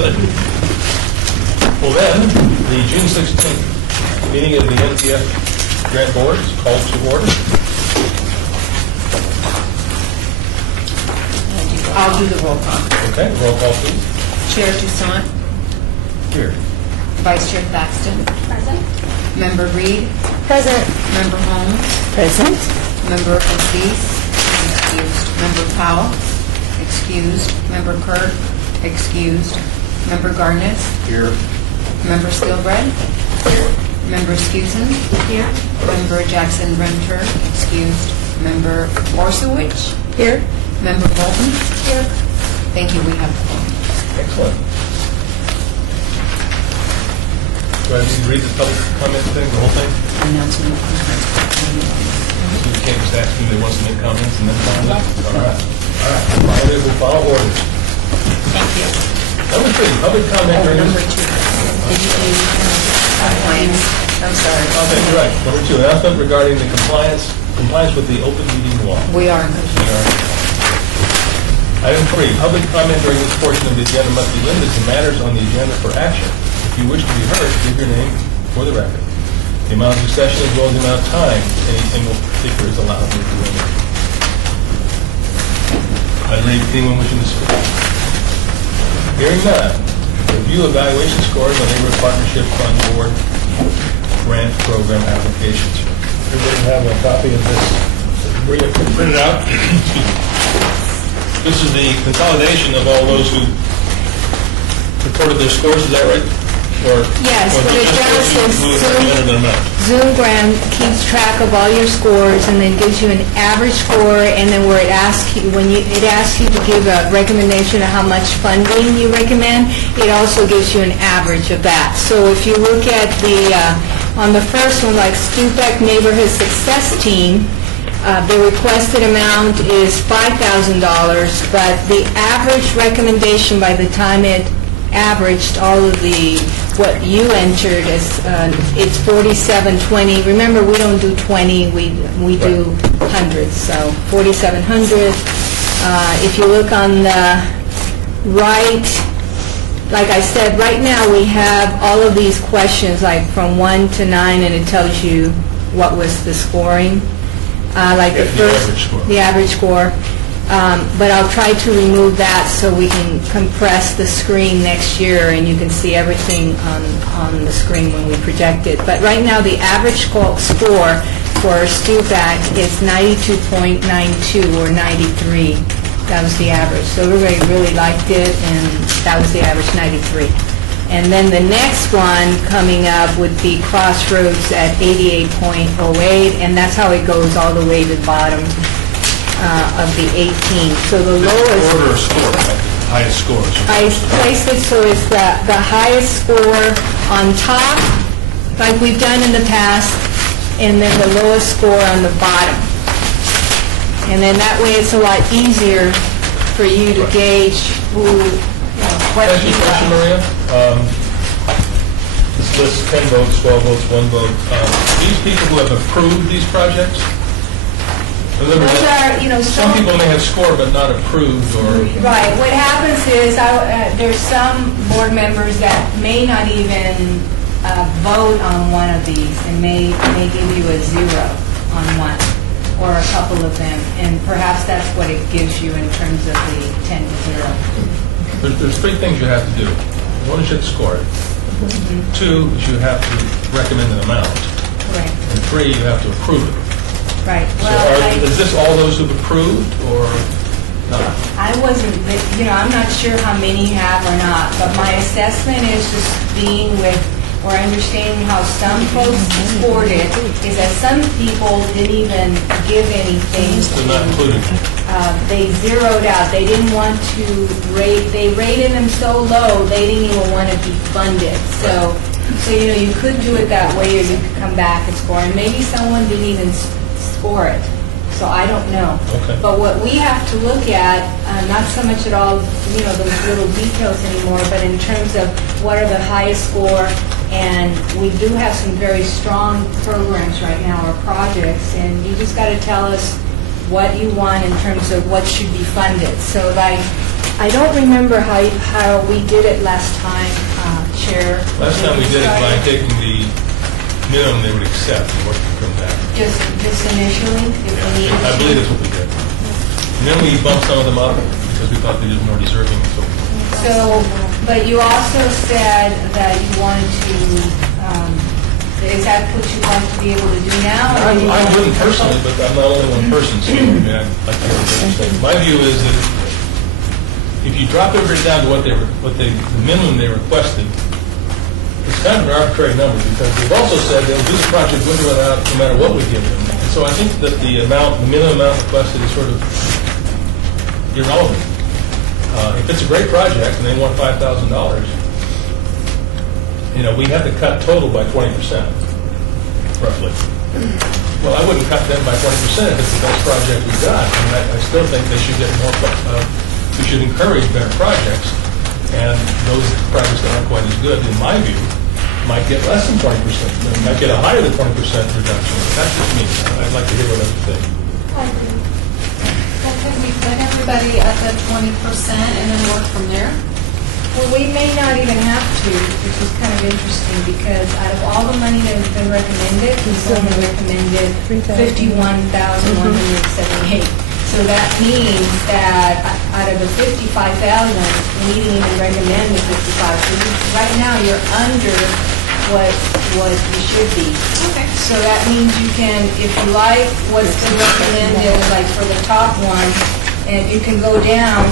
Good. Well then, the June 16th meeting of the NTF Grant Board is called to order. I'll do the roll call. Okay, roll call please. Chair Toussaint, Here. Vice Chair Thaxton, Present. Member Reed, Present. Member Holmes, Present. Member Aziz, excused. Member Powell, excused. Member Kirk, excused. Member Garnes, Here. Member Skilbred, Here. Member Scusen, Here. Member Jackson Renter, excused. Member Orsowich, Here. Member Bolton. Here. Thank you, we have the phone. Excellent. Do I need to read the public comment thing, the whole thing? Announcement. So you can't just ask me if they want to make comments and then comment? All right. All right. Finally, we'll follow orders. Thank you. Number 3, public comment during Number this. 2. Did you do compliance? I'm sorry. Okay, you're right. Number 2, announcement regarding the compliance with the open meeting law. We are in compliance. Item 3, public comment during this portion of the agenda must be limited to matters on the agenda for action. If you wish to be heard, give your name for the record. The amount of discussion as well as the amount of time any single speaker is allowed to do. Anyone wishing to speak? Hearing none. Review evaluation scores on Neighborhood Partnership Fund Board grant program applications. Everybody have a copy of this? Bring it printed out. This is the consolidation of all those who reported their scores, is that right? Yes, or what it just does those is who recommended an amount? Zoom Grant keeps track of all your scores and then gives you an average score, and then where it asks you, it asks you to give a recommendation of how much funding you recommend, it also gives you an average of that. So if you look at on the first one, like Stupak Neighborhood Success Team, the requested amount is $5,000, but the average recommendation by the time it averaged all of what you entered is it's 4720. Remember, we don't do 20, we do hundreds, so 4700. If you look on the right, like I said, right now we have all of these questions, like from 1 to 9, and it tells you what was the scoring. Like Yeah, the the first, average score. the average score. But I'll try to remove that so we can compress the screen next year and you can see everything on the screen when we project it. But right now, the average score for Stupak is 92.92 or 93. That was the average. So everybody really liked it, and that was the average, 93. And then the next one coming up would be Crossroads at 88.08, and that's how it goes all the way to the bottom of the 18. So the lowest, Order of score, highest scores. I placed it so it's the highest score on top, like we've done in the past, and then the lowest score on the bottom. And then that way it's a lot easier for you to gauge who, what Thank you, you question, like. Maria. This lists 10 votes, 12 votes, 1 vote. These people who have approved these projects? Remember, Those are, some people may have scored but not approved, or... Right. What happens is there's some board members that may not even vote on one of these and may give you a 0 on one or a couple of them, and perhaps that's what it gives you in terms of the 10 to 0. There's 3 things you have to do. 1 is you have to score it. 2 is you have to recommend an amount. Correct. And 3, you have to approve it. Right. So Well, is this all those who've approved, or not? I wasn't, I'm not sure how many have or not, but my assessment is just being with, or understanding how some folks scored it, is that some people didn't even give anything. They're not included. They zeroed out. They didn't want to rate, they rated them so low, they didn't even want to be funded. So you could do it that way, or you could come back and score, and maybe someone didn't even score it. So I don't know. Okay. But what we have to look at, not so much at all, those little details anymore, but in terms of what are the highest score, and we do have some very strong programs right now, or projects, and you just got to tell us what you want in terms of what should be funded. So like I don't remember how we did it last time, Chair. Last time we did it by taking the minimum they would accept and working from that. Just initially, if we needed to. I believe that's what we did. And then we bumped some of them up because we thought they were more deserving and so forth. So, but you also said that you wanted to, is that what you want to be able to do now? or do you I want- wouldn't personally, but I'm not only one person, so I mean, I'd like to hear what they say. My view is that if you drop everybody down to the minimum they requested, it's kind of an arbitrary number, because they've also said they'll do the project with or without, no matter what we give them. And so I think that the minimum amount requested is sort of irrelevant. If it's a great project and they want $5,000, we have to cut total by 20%, roughly. Well, I wouldn't cut them by 20% if it's the best project we've got. I mean, I still think they should get more, we should encourage better projects. And those projects that aren't quite as good, in my view, might get less than 20%. They might get a higher than 20% reduction. That's just me. I'd like to hear what others think. Well, could we put everybody at the 20% and then work from there? Well, we may not even have to, which is kind of interesting, because out of all the money that has been recommended, he's only recommended $51,178. So that means that out of the $55,000, we didn't even recommend the 55. So right now, you're under what you should be. Okay. So that means you can, if you like what's been recommended, like for the top one, and you can go down,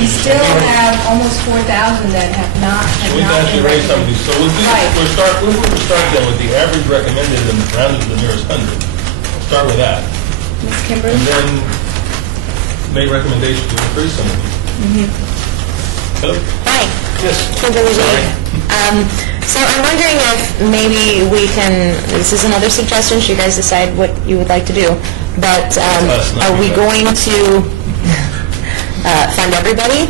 you still have almost 4,000 that have not So we can actually raise some of these. So we'll Right. start then with the average recommended and rounded to the nearest 100. We'll start with that. Ms. Kimberly? And then make recommendations to increase some of these. Hello? Hi, Yes. Kimberly Sorry. Lee. So I'm wondering if maybe we can, this is another suggestion, so you guys decide what you would like to do, but us, not are we you. going to fund everybody?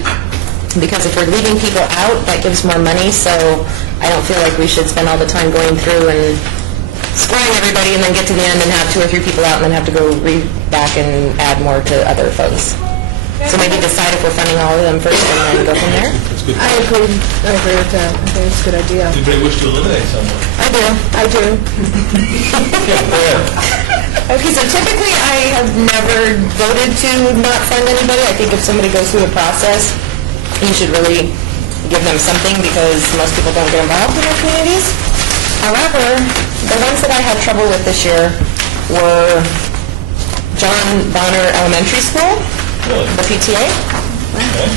Because if we're leaving people out, that gives more money, so I don't feel like we should spend all the time going through and scoring everybody and then get to the end and have 2 or 3 people out and then have to go read back and add more to other funds. So maybe decide if we're funding all of them first and then go from there? That's good. I agree with that. I think it's a good idea. Anybody wish to eliminate someone? I do. Yeah, go ahead. Okay, so typically I have never voted to not fund anybody. I think if somebody goes through the process, you should really give them something because most people don't get involved in their communities. However, the ones that I had trouble with this year were John Bonner Elementary School, Really? the PTA. Okay.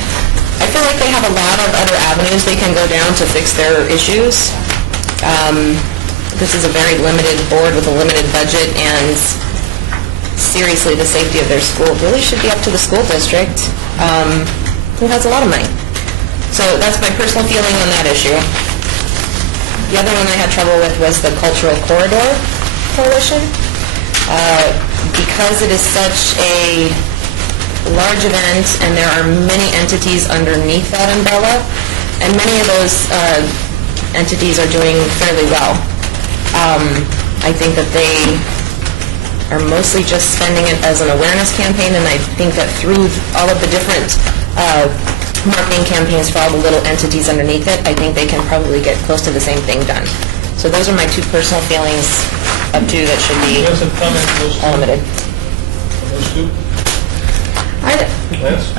I feel like they have a lot of other avenues they can go down to fix their issues. This is a very limited board with a limited budget, and seriously, the safety of their school really should be up to the school district, who has a lot of money. So that's my personal feeling on that issue. The other one I had trouble with was the Cultural Corridor Coalition. Because it is such a large event, and there are many entities underneath that umbrella, and many of those entities are doing fairly well. I think that they are mostly just spending it as an awareness campaign, and I think that through all of the different marketing campaigns for all the little entities underneath it, I think they can probably get close to the same thing done. So those are my 2 personal feelings of 2 that should be You have some comments on those two? limited. On those two? Lance?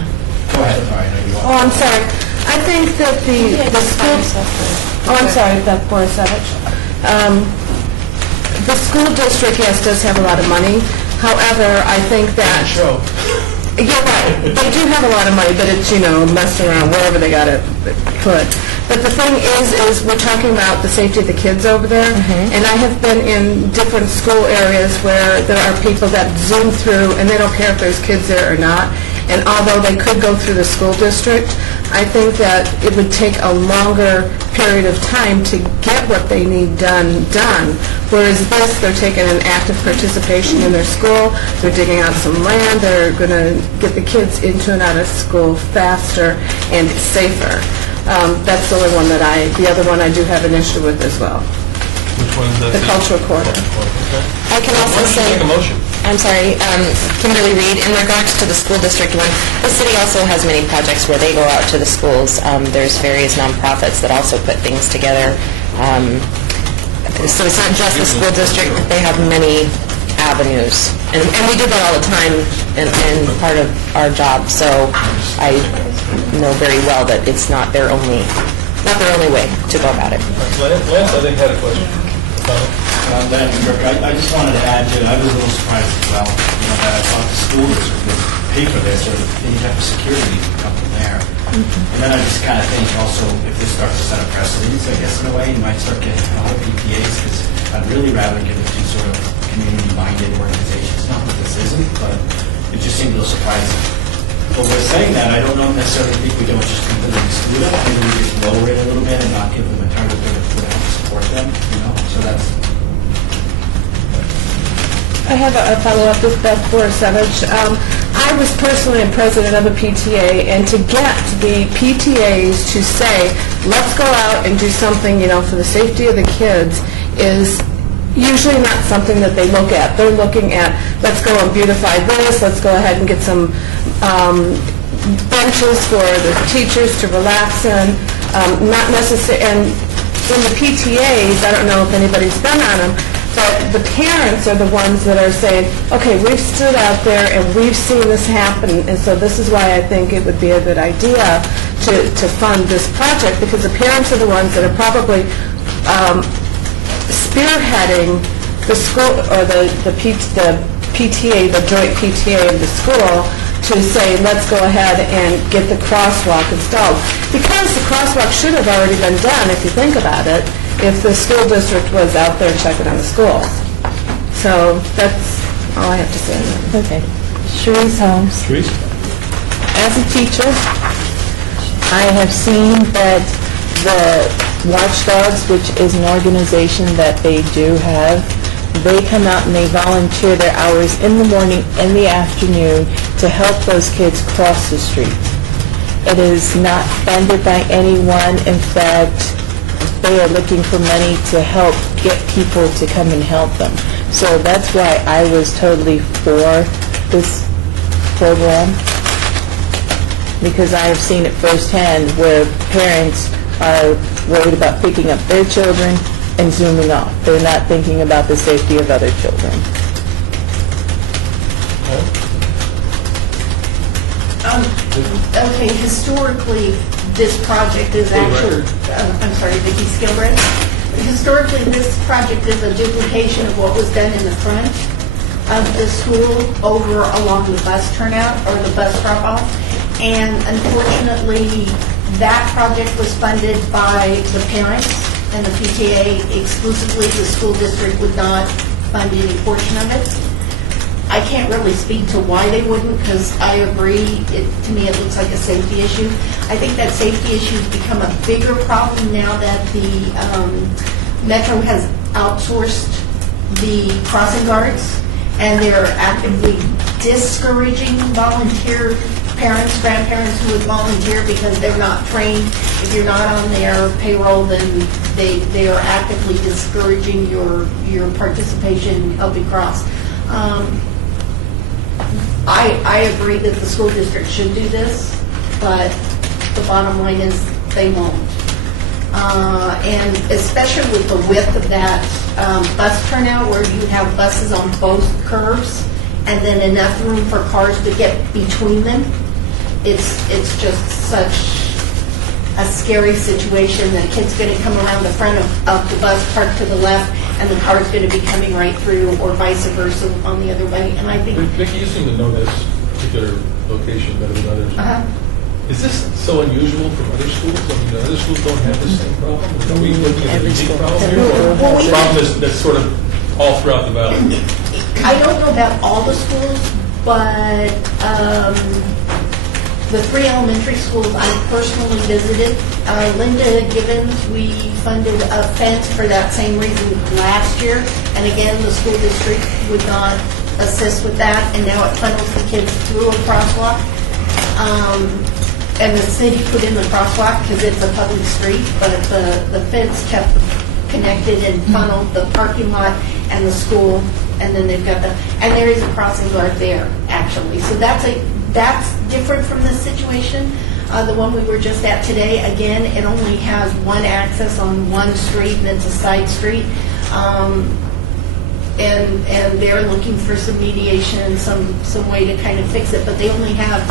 Oh, I'm sorry. I think that the school... Oh, I'm sorry, Beth Borisevich. The school district, yes, does have a lot of money. However, I think that... You're right. They do have a lot of money, but it's, messing around wherever they got it put. But the thing is we're talking about the safety of the kids over there. And I have been in different school areas where there are people that zoom through, and they don't care if there's kids there or not. And although they could go through the school district, I think that it would take a longer period of time to get what they need done. Whereas this, they're taking an active participation in their school, they're digging out some land, they're going to get the kids into and out of school faster and safer. That's the only one the other one I do have an issue with as well. Which one is that? The cultural corridor. Okay. I can also Why don't you say... make a motion? I'm sorry, Kimberly Reed, in regards to the school district one, the city also has many projects where they go out to the schools. There's various nonprofits that also put things together. So it's not just the school district, they have many avenues. And we do that all the time in part of our job, so I know very well that it's not their only way to go about it. Lance, I think, had a question. Thank you, Kirk. I just wanted to add to it, I was a little surprised as well, that I thought the school district would pay for this, or any type of security come from there. And then I just kind of think also, if this starts to set a precedence, I guess, in a way, you might start getting a lot of PTAs, because I'd really rather give it to sort of community-minded organizations. Not that this isn't, but it just seemed a little surprising. But with saying that, I don't necessarily think we don't just completely exclude them. Maybe we just lower it a little bit and not give them a target that would help support them, so that's... I have a follow-up with Beth Borisevich. I was personally a president of a PTA, and to get the PTAs to say, let's go out and do something, for the safety of the kids, is usually not something that they look at. They're looking at, let's go and beautify this, let's go ahead and get some benches for the teachers to relax in, not necessarily, and in the PTAs, I don't know if anybody's been on them, but the parents are the ones that are saying, okay, we've stood out there and we've seen this happen, and so this is why I think it would be a good idea to fund this project, because the parents are the ones that are probably spearheading the school, or the PTA, the joint PTA of the school, to say, let's go ahead and get the crosswalk installed. Because the crosswalk should have already been done, if you think about it, if the school district was out there checking on the schools. So that's all I have to say. Okay. Cherise Holmes. Therese? As a teacher, I have seen that the Watchdogs, which is an organization that they do have, they come out and they volunteer their hours in the morning and the afternoon to help those kids cross the street. It is not funded by anyone. In fact, they are looking for money to help get people to come and help them. So that's why I was totally for this program, because I have seen it firsthand where parents are worried about picking up their children and zooming off. They're not thinking about the safety of other children. Okay, historically, this project is actually, I'm sorry, Vicki Skilbred. Historically, this project is a duplication of what was done in the front of the school over along the bus turnout or the bus drop-off. And unfortunately, that project was funded by the parents and the PTA exclusively. The school district would not fund any portion of it. I can't really speak to why they wouldn't, because I agree, to me it looks like a safety issue. I think that safety issue has become a bigger problem now that the Metro has outsourced the crossing guards, and they're actively discouraging volunteer parents, grandparents who would volunteer because they're not trained. If you're not on their payroll, then they are actively discouraging your participation in helping cross. I agree that the school district should do this, but the bottom line is they won't. And especially with the width of that bus turnout, where you have buses on both curves and then enough room for cars to get between them, it's just such a scary situation that a kid's going to come around the front of the bus parked to the left, and the car's going to be coming right through, or vice versa on the other way. And I think... Vicki, you seem to know this particular location better than others. Is this so unusual from other schools? I mean, other schools don't have the same problem? Are we looking at a unique problem here, or a problem that's sort of all throughout the valley? I don't know about all the schools, but the 3 elementary schools I personally visited, Linda Gibbons, we funded a fence for that same reason last year, and again, the school district would not assist with that, and now it funnels the kids through a crosswalk. And the city put in the crosswalk because it's a public street, but the fence kept connected and funneled the parking lot and the school and then they've got and there is a crossing guard there, actually. So that's different from this situation. The one we were just at today, again, it only has one access on one street, and it's a side street. And they're looking for some mediation and some way to kind of fix it, but they only have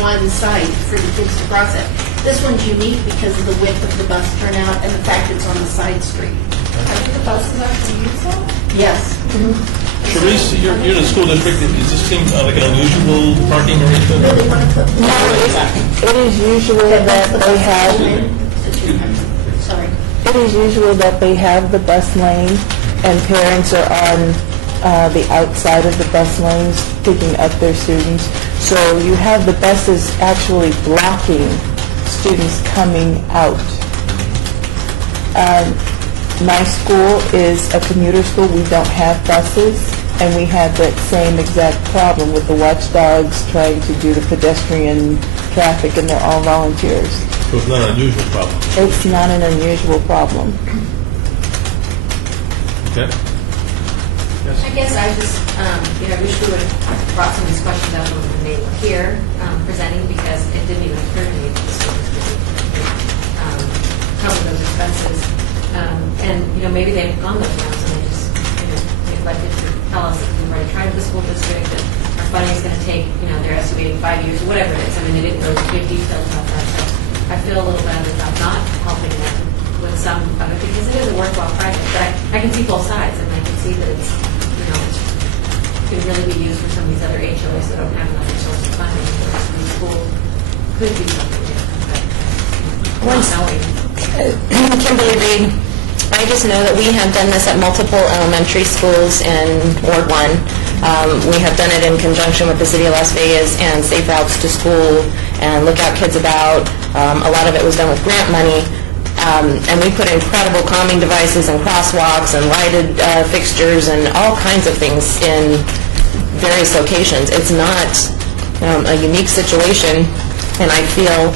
one site for the kids to cross it. This one's unique because of the width of the bus turnout and the fact it's on the side street. I think the buses actually use that. Yes. Sharice, you're in the school district, does this seem like an unusual parking arrangement? Really want to put more It is usual that they have, Sorry. it is usual that they have the bus lane, and parents are on the outside of the bus lanes picking up their students. So you have the buses actually blocking students coming out. My school is a commuter school. We don't have buses, and we had that same exact problem with the watchdogs trying to do the pedestrian traffic, and they're all volunteers. So it's not an unusual problem, It's not an unusual problem. okay? I guess I just, I wish we would have brought some of these questions up when they were here presenting, because it didn't even occur to me that the school district would cover those expenses. And, maybe they've gone those rounds and they just, neglected to tell us that we've already tried with the school district, that our funding is going to take, they're estimating 5 years or whatever it is. I mean, they didn't go into big details about that. So I feel a little bad about not helping them with some of it, because it is a worthwhile project. But I can see both sides, and I can see that it's, could really be used for some of these other HOAs that don't have another source of funding. The school could do something different, but not knowing. Kimberly Reed. I just know that we have done this at multiple elementary schools in Ward 1. We have done it in conjunction with the City of Las Vegas and Safe Routes to School and Lookout Kids About. A lot of it was done with grant money. And we put incredible calming devices and crosswalks and lighted fixtures and all kinds of things in various locations. It's not a unique situation, and I feel,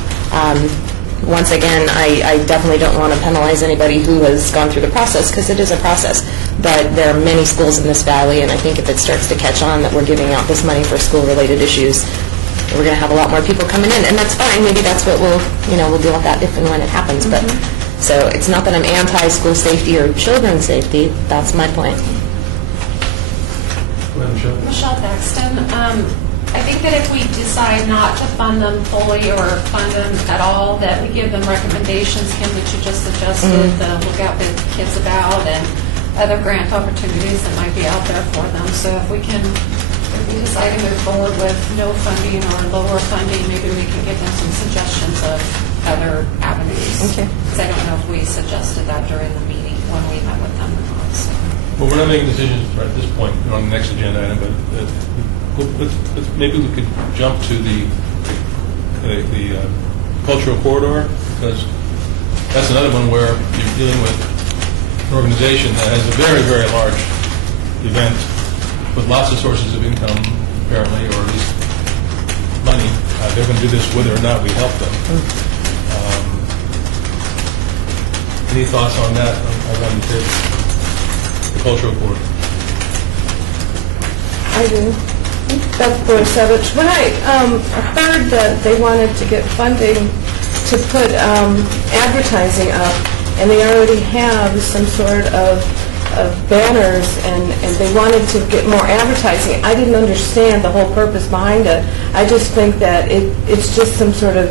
once again, I definitely don't want to penalize anybody who has gone through the process, because it is a process. But there are many schools in this valley, and I think if it starts to catch on that we're giving out this money for school-related issues, we're going to have a lot more people coming in, and that's fine. Maybe that's what we'll deal with that if and when it happens. But so it's not that I'm anti-school safety or children's safety. That's my point. Michelle Paxton. I think that if we decide not to fund them fully or fund them at all, that we give them recommendations, Kim, that you just suggested, the Lookout Kids About, and other grant opportunities that might be out there for them. So if we decide to move forward with no funding or lower funding, maybe we can give them some suggestions of other avenues. Okay. Because I don't know if we suggested that during the meeting when we met with them or not. So. Well, we're not making decisions right at this point on the next agenda item, but maybe we could jump to the cultural corridor, because that's another one where you're dealing with an organization that has a very, very large event with lots of sources of income, apparently, or at least money. They're going to do this whether or not we help them. Any thoughts on that, around the cultural board? I do. Beth Borisevich. When I heard that they wanted to get funding to put advertising up, and they already have some sort of banners, and they wanted to get more advertising, I didn't understand the whole purpose behind it. I just think that it's just some sort of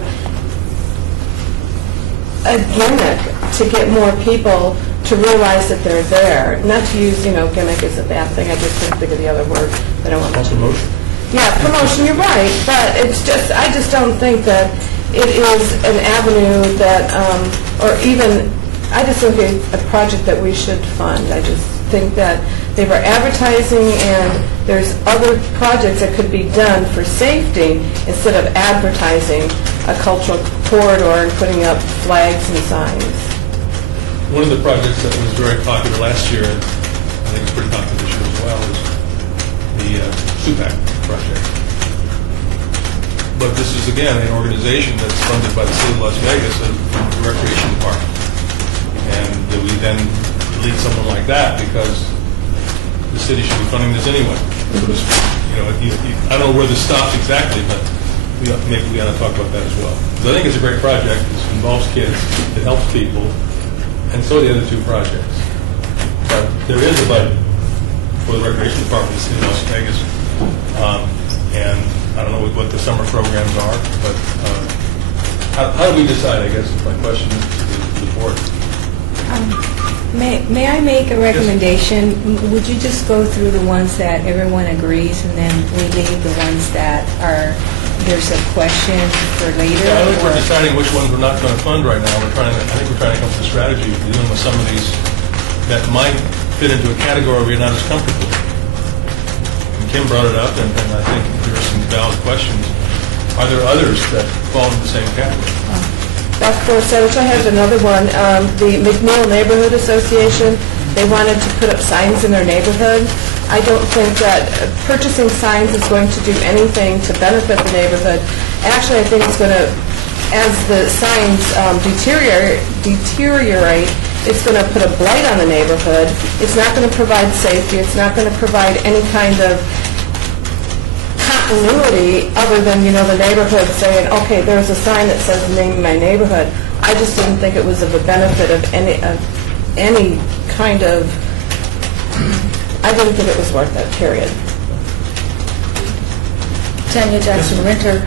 a gimmick to get more people to realize that they're there. Not to use, gimmick is a bad thing. I just couldn't think of the other word that I wanted to Promotion. Yeah, promotion, you're right, but I just don't think that it is an avenue that, or even, I just think it's a project that we should fund. I just think that they were advertising, and there's other projects that could be done for safety instead of advertising a cultural corridor and putting up flags and signs. One of the projects that was very popular last year, and I think it's pretty popular this year as well, is the SUPAC project. But this is, again, an organization that's funded by the City of Las Vegas and the Recreation Department. And do we then lead someone like that because the city should be funding this anyway. So to speak. You know, I don't know where this stops exactly, but maybe we ought to talk about that as well. Because I think it's a great project. It involves kids, it helps people, and so are the other two projects. But there is a budget for the recreation department in Las Vegas. And I don't know what the summer programs are, but how do we decide, I guess, is my question to the board. May I make a recommendation? Would you just go through the ones that everyone agrees, and then we leave the ones that there's a question for later? Yeah, I think we're or- deciding which ones we're not going to fund right now. I think we're trying to come up with a strategy for dealing with some of these that might fit into a category we're not as comfortable with. And Kim brought it up, and I think there are some valid questions. Are there others that fall into the same category? Dr. Borsevich, I have another one. The McNeil Neighborhood Association, they wanted to put up signs in their neighborhood. I don't think that purchasing signs is going to do anything to benefit the neighborhood. Actually, I think it's going to, as the signs deteriorate, it's going to put a blight on the neighborhood. It's not going to provide safety. It's not going to provide any kind of continuity other than, the neighborhood saying, okay, there's a sign that says the name of my neighborhood. I just didn't think it was of a benefit of any kind of, I didn't think it was worth it, period. Tanya Jackson Renter.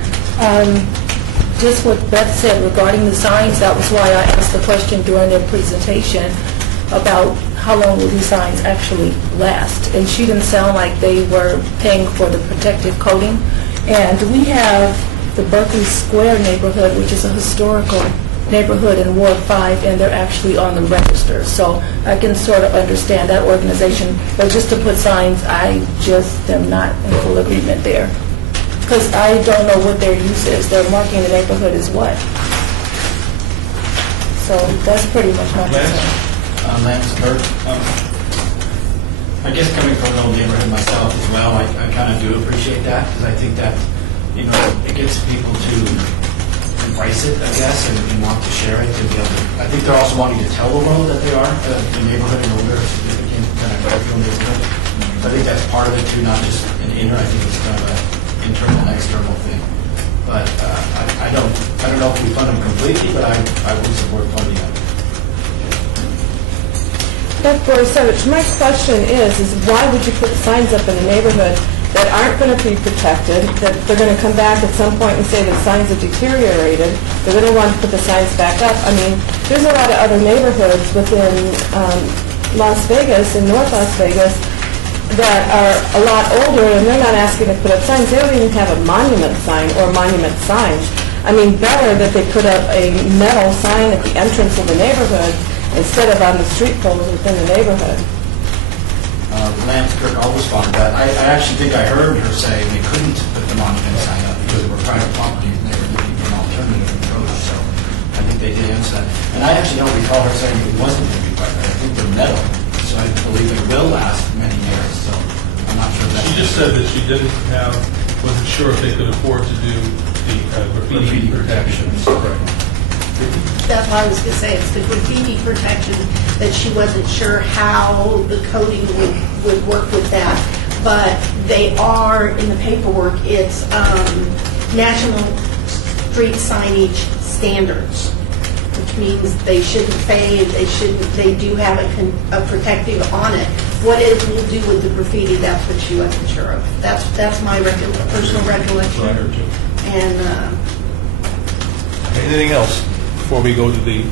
Just what Beth said regarding the signs, that was why I asked the question during their presentation about how long will these signs actually last. And she didn't sound like they were paying for the protective coating. And we have the Berkeley Square neighborhood, which is a historical neighborhood in Ward 5, and they're actually on the register. So I can sort of understand that organization. But just to put signs, I just am not in full agreement there. Because I don't know what their use is. They're marking the neighborhood as what? So that's pretty much my concern. Lance Burke. I guess coming from an old neighborhood myself as well, I kind of do appreciate that, because I think that, it gets people to embrace it, I guess, and want to share it, and be able to, I think they're also wanting to tell the world that they are the neighborhood and older, significant kind of cultural neighborhood. So I think that's part of it too, not just an inner, I think it's kind of an internal and external thing. But I don't know if we fund them completely, but I would support funding them. Dr. Borisevich, my question is why would you put signs up in a neighborhood that aren't going to be protected, that they're going to come back at some point and say that signs have deteriorated, they're going to want to put the signs back up? I mean, there's a lot of other neighborhoods within Las Vegas and North Las Vegas that are a lot older, and they're not asking to put up signs. They don't even have a monument sign or monument signs. I mean, better that they put up a metal sign at the entrance of the neighborhood instead of on the street poles within the neighborhood. Lance Kirk, I'll respond to that. I actually think I heard her say they couldn't put the monument sign up because they were private property and they were looking for an alternative approach. So I think they did answer that. And I actually don't recall her saying it wasn't going to be private. I think they're metal, so I believe they will last many years. So I'm not sure that. She just said that she wasn't sure if they could afford to do the graffiti protections. Right. That's what I was going to say, it's the graffiti protection that she wasn't sure how the coding would work with that. But they are, in the paperwork, it's National Street Signage Standards, which means they shouldn't fade, they do have a protective on it. What it will do with the graffiti, that's what she wasn't sure of. That's my personal recollection. That's what I heard too. And Anything else before we go to the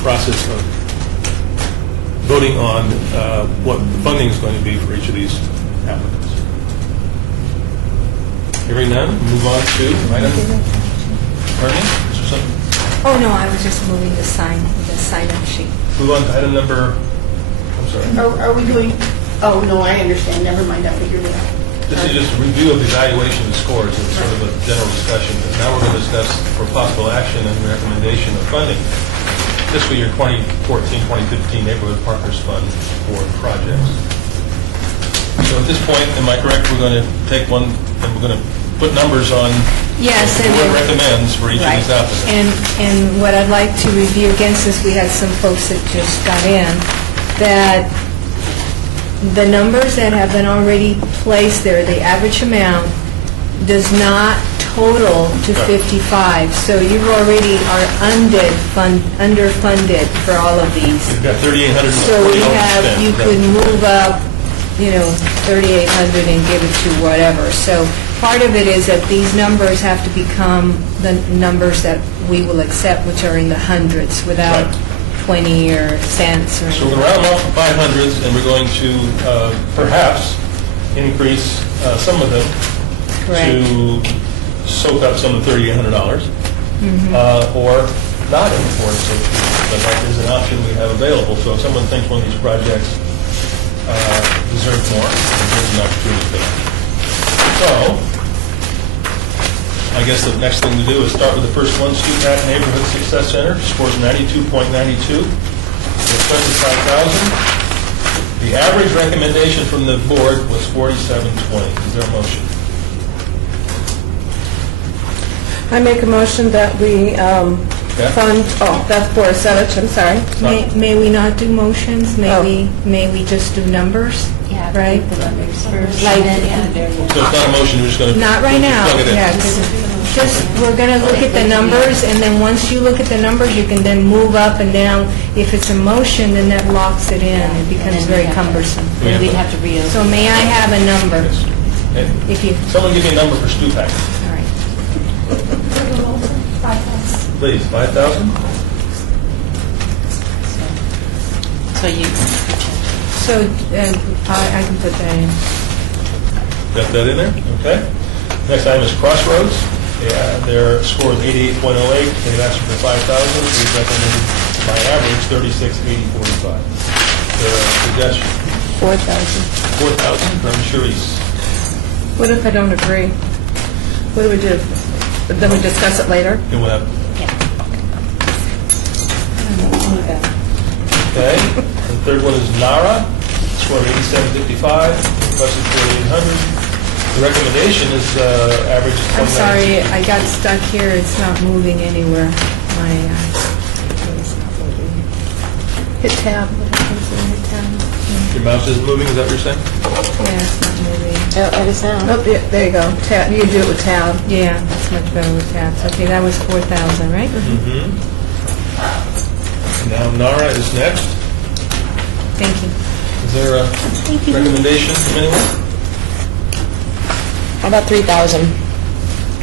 process of voting on what the funding is going to be for each of these applicants? Hearing none, move on to item. Pardon me? Is there something? Oh, no, I was just moving the sign-up sheet. Move on to item number. I'm sorry. are we doing, oh, no, I understand, never mind, I figured it out. This is just a review of the evaluation of scores and sort of a general discussion. Now we're going to discuss for possible action and recommendation of funding fiscal year 2014-2015 Neighborhood Partners Fund for projects. So at this point, am I correct, we're going to take one, and we're going to put numbers on Yes, what and the board recommends for each of these applicants. And what I'd like to review again, since we had some folks that just got in, that the numbers that have been already placed there, the average amount does not total to 55. So you already are underfunded for all of these. You've got 3,800. So we have, you could move up, 3,800 and give it to whatever. So part of it is that these numbers have to become the numbers that we will accept, which are in the hundreds, without Right. 20 or cents or... So we're going to round off the 500s, and we're going to perhaps increase some of them to soak up some of the $3,800, or not enforce it, but that is an option we have available. So if someone thinks one of these projects deserves more, there's an opportunity for that. So, I guess the next thing to do is start with the first one, Stupak Neighborhood Success Center, scores 92.92, requested 5,000. The average recommendation from the board was 47.20. Is there a motion? I make a motion that we fund, that's Boris Savich, I'm sorry. May we not do motions? Oh. May we just do numbers? Yeah, Right? the numbers first. Like- So it's not a motion, we're just going to... Not right now. Plug it in. Yeah, just, we're going to look at the numbers, and then once you look at the numbers, you can then move up and down. If it's a motion, then that locks it in. It becomes very cumbersome. Then we'd have to reopen. So may I have a number? Okay. If you, Someone give me a number for Stupak, all right. please. 5,000? So you, So I can put that in. Got that in there? Okay. Next item is Crossroads. Yeah, their score is 88.08. They've asked for 5,000. We've recommended, by average, 36.8045. Their suggestion, 4,000. 4,000 from Sharice. What if I don't agree? What do we do? Then we discuss it later? It will have... Okay. The third one is Nara, score of 87.55, requested 4,800. The recommendation is average is I'm 29. sorry, I got stuck here. It's not moving anywhere. My, it's not moving. Hit tab. What happens when you hit tab? Your mouse isn't moving, is that what you're saying? Yeah, it's not moving. Oh, it is now. Oh, yeah, there you go. Tab, you can do it with tab. Yeah, it's much better with tabs. Okay, that was 4,000, right? Mm-hmm. Now Nara is next. Thank you. Is there a recommendation from anyone? How about 3,000?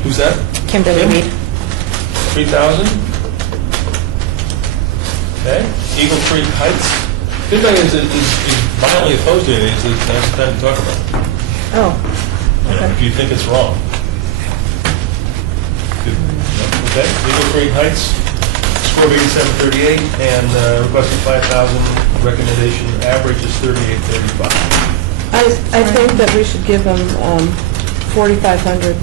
Who's that? Kimberly Reed. 3,000? Okay. Eagle Creek Heights. Anybody is violently opposed to it, now's the time to talk about it. Oh, You know, if you think it's wrong. Good. No? Okay. Eagle Creek Heights, score of 87.38, and requested 5,000. Recommendation average is 38.35. I think that we should give them 4,500.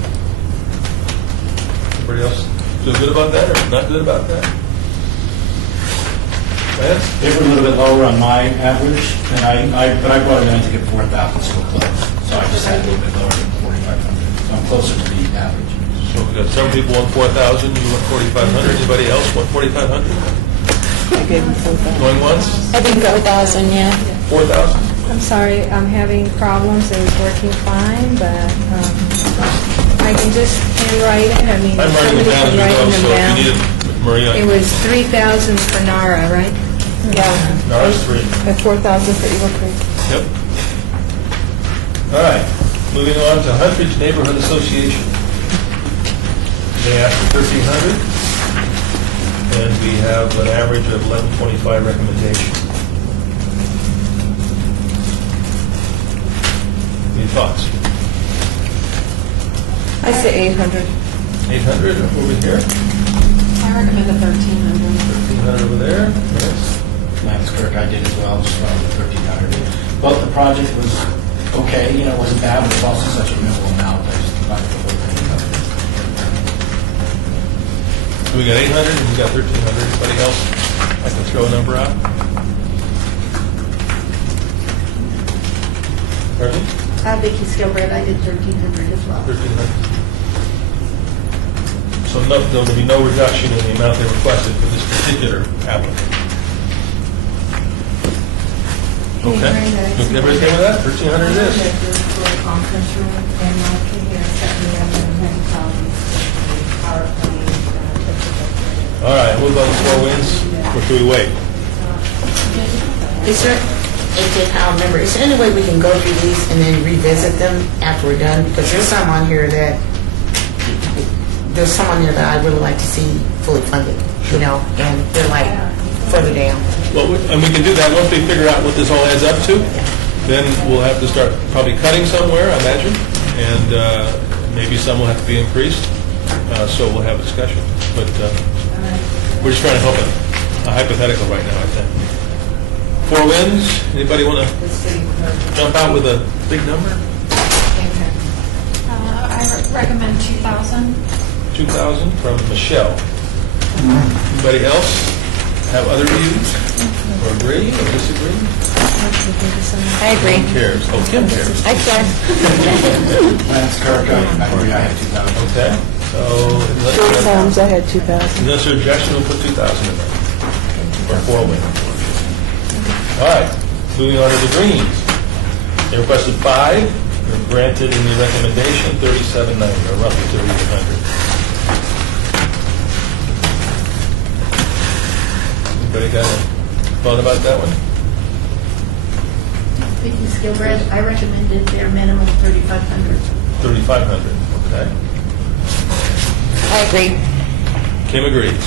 Everybody else feel good about that or not good about that? Lance? They were a little bit lower on my average, and but I brought it in to get 4,000, so close. So I just had a little bit lower than 4,500. So I'm closer to the average. So we've got several people want 4,000, you want 4,500. Anybody else want 4,500? I gave him 4,000. Going once? I think 4,000, yeah. 4,000? I'm sorry, I'm having problems. It was working fine, but I can just handwrite it. I mean, I'm writing it somebody down can as write we go, them so down. if you need it, Maria. It was 3,000 for Nara, right? Yeah. Nara's 3. And 4,000 for Eagle Creek. Yep. All right, moving on to Huntridge Neighborhood Association. They asked for 1,300, and we have an average of 11.25 recommendation. Any thoughts? I say 800. 800 over here, I recommend the 1,300. 1,300 over there, yes. Lance Kirk, I did as well, just around the 1,300. But the project was okay, it wasn't bad, but it was also such a minimal amount, I just divided the whole thing up. So we got 800 and we got 1,300. Anybody else like to throw a number out? Pardon? Vicki Skilbred, I did 1,300 as well. 1,300. So there'll be no reduction in the amount they requested for this particular applicant. Okay. Everybody okay with that? 1,300 it is. Conference room, and Mike here, certainly I'm going to tell you, PowerPoint, All right, we'll go to Four Winds, or should we wait? Is there, I'll remember, is there any way we can go through these and then revisit them after we're done? Because there's some on here that, there's some on there that I really like to see fully funded, you know, and they're like further down. Well, and we can do that, once we figure out what this all adds up to, then we'll have to start probably cutting somewhere, I imagine, and maybe some will have to be increased, so we'll have a discussion. But we're just trying to help a hypothetical right now, I think. Four Winds, anybody want to jump out with a big number? I recommend 2,000. 2,000 from Michelle. Anybody else have other views, or agree, or disagree? I agree. Who cares? Oh, Kim cares. I care. Lance Kirk, I agree, I have 2,000. Okay, so Three unless times I had 2,000. there's objection, we'll put 2,000 in there. For Four Winds. All right, moving on to the Greens. They requested 5, they're granted in the recommendation 3,790, or roughly 3,800. Anybody got a thought about that one? Vicky Skilbrand, I recommended their minimum 3,500. 3,500, okay. I agree. Kim agrees.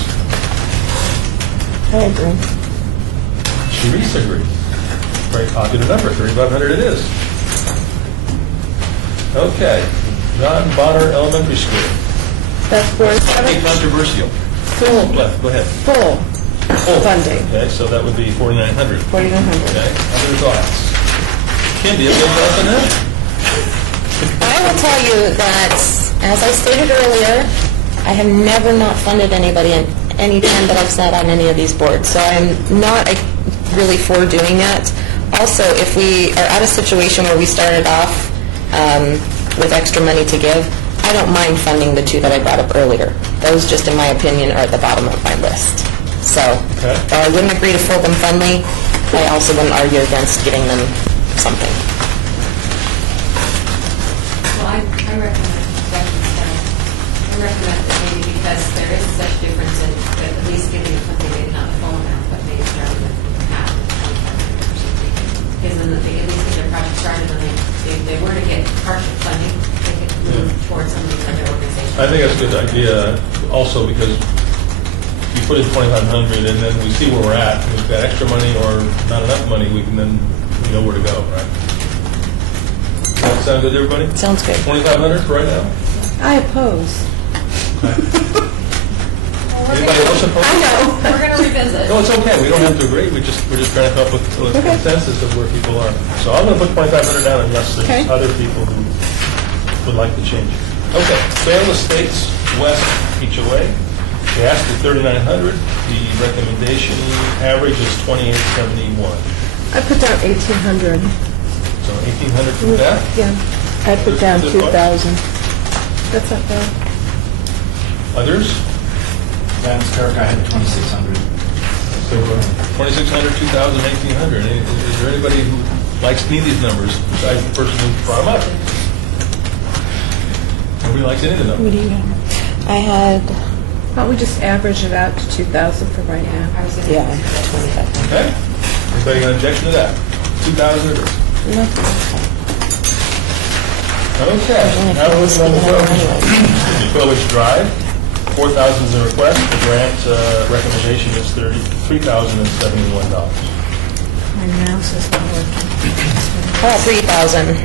I agree. Sharice agrees. Very popular number, 3,500 it is. Okay, John Bonner Elementary School. That's for Be controversial. full, Go ahead. full Full. funding, Okay, so that would be 4,900. 4,900. Okay, other thoughts? Kim, do you have any thoughts on that? I will tell you that, as I stated earlier, I have never not funded anybody in any time that I've sat on any of these boards, so I'm not really for doing that. Also, if we are at a situation where we started off with extra money to give, I don't mind funding the 2 that I brought up earlier. Those, just in my opinion, are at the bottom of my list. So, Okay. while I wouldn't agree to full them funding, I also wouldn't argue against giving them something. Well, I recommend that instead. I recommend that maybe because there is such difference in at least giving something, maybe not the full amount, but maybe starting with half, 2,500 or something. Because then they at least get their project started, and if they were to get partial funding, they could move towards some of these other organizations. I think that's a good idea, also because you put in 2,500 and then we see where we're at. If we've got extra money or not enough money, we can then, we know where to go, right? Does that sound good to everybody? Sounds good. 2,500 for right now? I oppose. Anybody else opposed? We're going to revisit. No, it's okay, we don't have to agree, we're just trying to come up with a consensus of where people are. So I'm going to put 2,500 down unless there's Okay. other people who would like to change it. Okay, Fail Estates West HOA, they asked for 3,900, the recommendation average is 2,871. I put down 1,800. So 1,800 for that? Yeah. I put down Good thought. 2,000. That's not bad. Others? Lance Kirk, I had 2,600. So 2,600, 2,000, 1,800. Is there anybody who likes any of these numbers besides the person who brought them up? Nobody likes any of the numbers? What do you have? I had, Why don't we just average it out to 2,000 for right now? I was gonna yeah, suggest 25. Okay. Anybody got an objection to that? 2,000 or? Okay. Now we're moving on to 12-inch drive. 4,000 is the request. The grant recommendation is $3,071. My mouse is not working. 3,000.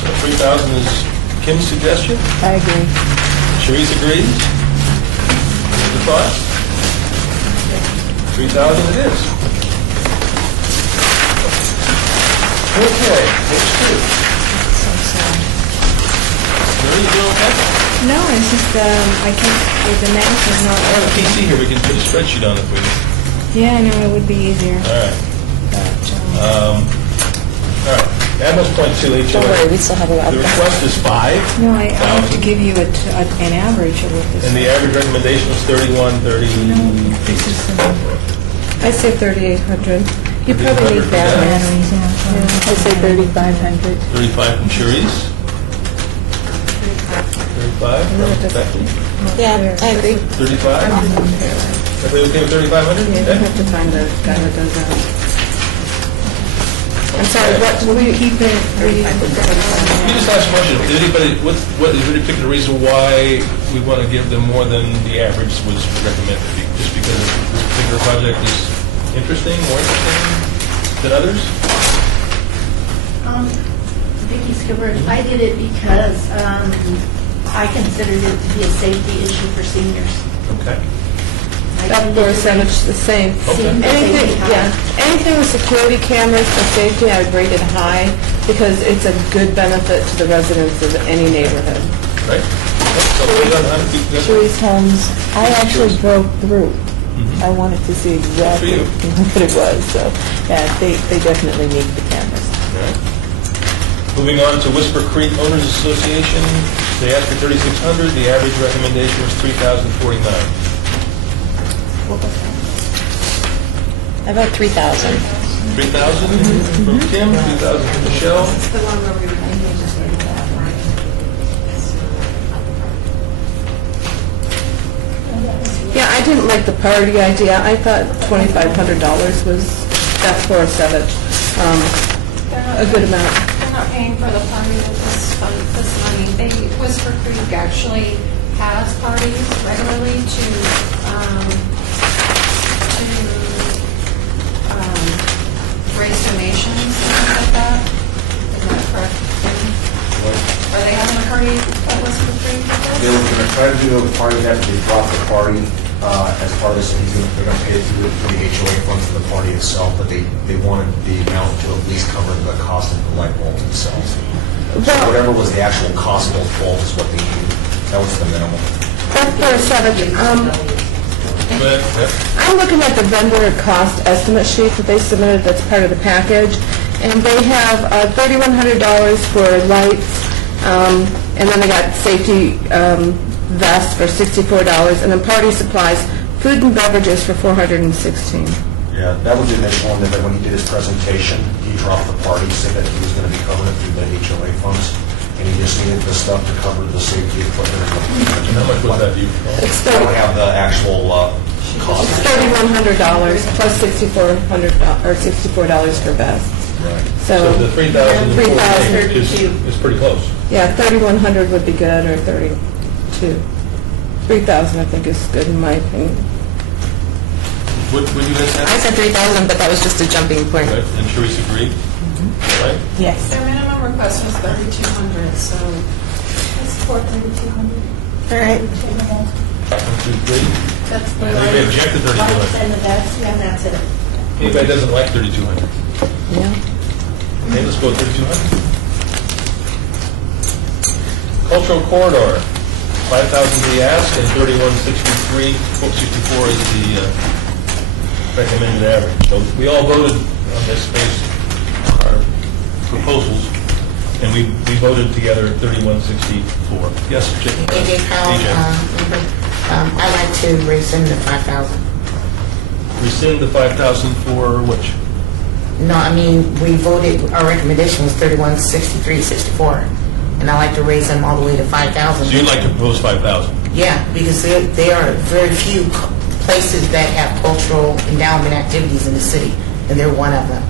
So 3,000 is Kim's suggestion. I agree. Sharice agrees. Any thoughts? 3,000 it is. Okay, page 2. Mary, you doing okay? No, it's just, I can't, the mouse is I not have a working. PC here, we can put a spreadsheet on it for you. Yeah, I know, it would be easier. All right. All right. Admiral's Point 2 Don't worry, HOA. we still have a lot. The request is 5. No, I have to give you an average of what this is. And the average recommendation was 31, 30. No, this is, I say 3,800. You probably need batteries. Yeah. I say 3,500. 35 from Cherise? 35 from Becky? Yeah, I agree. 35? Everybody okay with 3,500? Yeah, you Okay. have to find the guy that does that. I'm sorry, what, will you keep it? You just asked a question, did anybody, what is there a particular reason why we want to give them more than the average was recommended? Just because this particular project is interesting, more interesting than others? Vicki Skipper, I did it because I considered it to be a safety issue for seniors. Okay. That percentage the same. Okay. Anything, yeah, anything with security cameras for safety, I would rate it high because it's a good benefit to the residents of any neighborhood. Right? So we got 100 people together? Cherise Homes, I actually drove through. I wanted to see exactly Good what it was, so, yeah, they definitely need the cameras. All right. Moving on to Whisper Creek Owners Association, they asked for 3,600, the average recommendation was 3,049. How about 3,000? 3,000 from Tim, 2,000 from Michelle. The one where we were thinking just maybe that, right? Yeah, I didn't like the party idea. I thought $2,500 was, that's for a seven, a good amount. They're not paying for the party with this money. Whisper Creek actually has parties regularly to raise donations and things like that. Is that correct? Are they having a party at Whisper Creek? They were going to try to do a party after they dropped the party as part of this, and they're going to pay it through the HOA fund for the party itself, but they wanted the amount to at least cover the cost of the light bulbs themselves. So whatever was the actual cost of those bulbs is what they needed. That was the minimum. That's for a seven. But, I'm looking at the vendor cost estimate sheet that they submitted that's part of the package, and they have $3,100 for lights, and then they got safety vests for $64, and then party supplies, food and beverages for $416. Yeah, that was the initial one, that when he did his presentation, he dropped the party, said that he was going to be covering it through the HOA funds, and he just needed the stuff to cover the safety equipment. and how much was that, do you recall? It's I don't have the actual cost. $3,100 plus $6,400 or $64 for vests. Right. So the 3,000 3,000 is pretty close. Yeah, 3,100 would be good, or 32. 3,000, I think, is good in my opinion. What you guys I have? said 3,000, but that was just a jumping point. Right, and Teresa agreed? Right? Yes. Their minimum request was 3,200, so let's support 3,200. All right. 1, 2, 3. That's the Anybody object to 3,200? lights and the vests, yeah, that's it. Anybody doesn't like 3,200? Yeah. Okay, let's go with 3,200. Cultural Corridor, 5,000 we asked, and 3,163, 64 is the recommended average. So we all voted on this based on our proposals, and we voted together at 3,164. Yes, Jim? AJ Powell, AJ. I'd like to rescind the 5,000. Rescind the 5,000 for which? No, I mean, we voted, our recommendation was 3163.64, and I'd like to raise them all the way to 5,000. So you'd like to propose 5,000? Yeah, because there are very few places that have cultural endowment activities in the city, and they're one of them.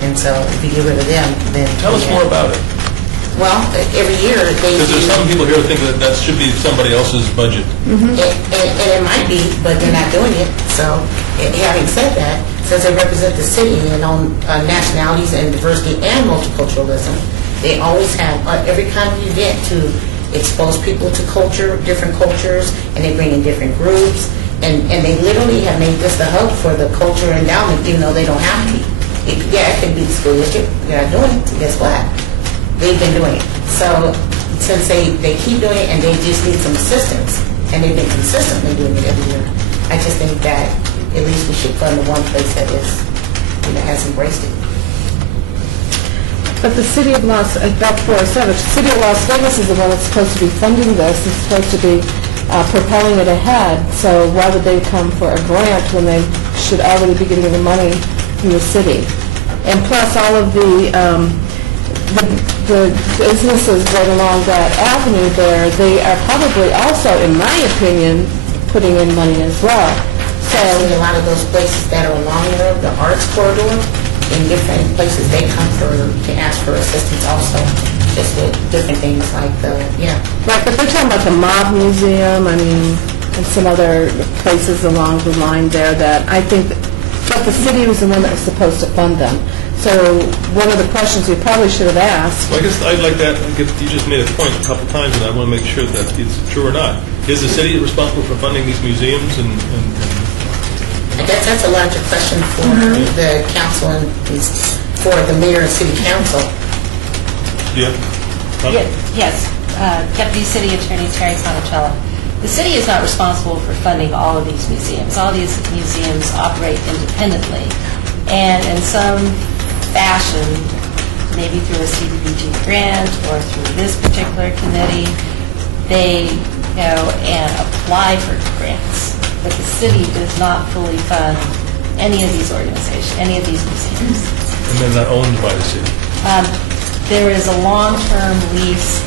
And so if you get rid of them, then... Tell us more about it. Well, every year they Because there's do... some people here who think that should be somebody else's budget. And it might be, but they're not doing it. So, having said that, since they represent the city and on nationalities and diversity and multiculturalism, they always have every kind of event to expose people to culture, different cultures, and they bring in different groups. And they literally have made this the hub for the culture endowment, even though they don't have to be. It could be the school district. They're not doing it. Guess what? They've been doing it. So since they keep doing it and they just need some assistance, and they've been consistently doing it every year, I just think that at least we should fund the one place that has embraced it. But the city of that's 407, the city of Las Vegas is the one that's supposed to be funding this, it's supposed to be propelling it ahead, so why would they come for a grant when they should already be getting the money from the city. And plus, all of the businesses right along that avenue there, they are probably also, in my opinion, putting in money as well. Actually, a lot of those places that are along there, the arts corridor, in different places, they come to ask for assistance also, just with different things like Right, but they're talking about the Mob Museum, I mean, and some other places along the line there that I think, but the city was the one that was supposed to fund them. So one of the questions we probably should have asked. Well, I guess I'd like that, you just made a point a couple times, and I want to make sure that it's true or not. Is the city responsible for funding these museums and I guess that's a larger question for the council and for the mayor and city council. yeah? Huh? Yes, Deputy City Attorney Terry Conticello. The city is not responsible for funding all of these museums. All these museums operate independently, and in some fashion, maybe through a CDBG grant or through this particular committee, they go and apply for grants. But the city does not fully fund any of these organizations, any of these museums. And they're not owned by the city. There is a long-term lease,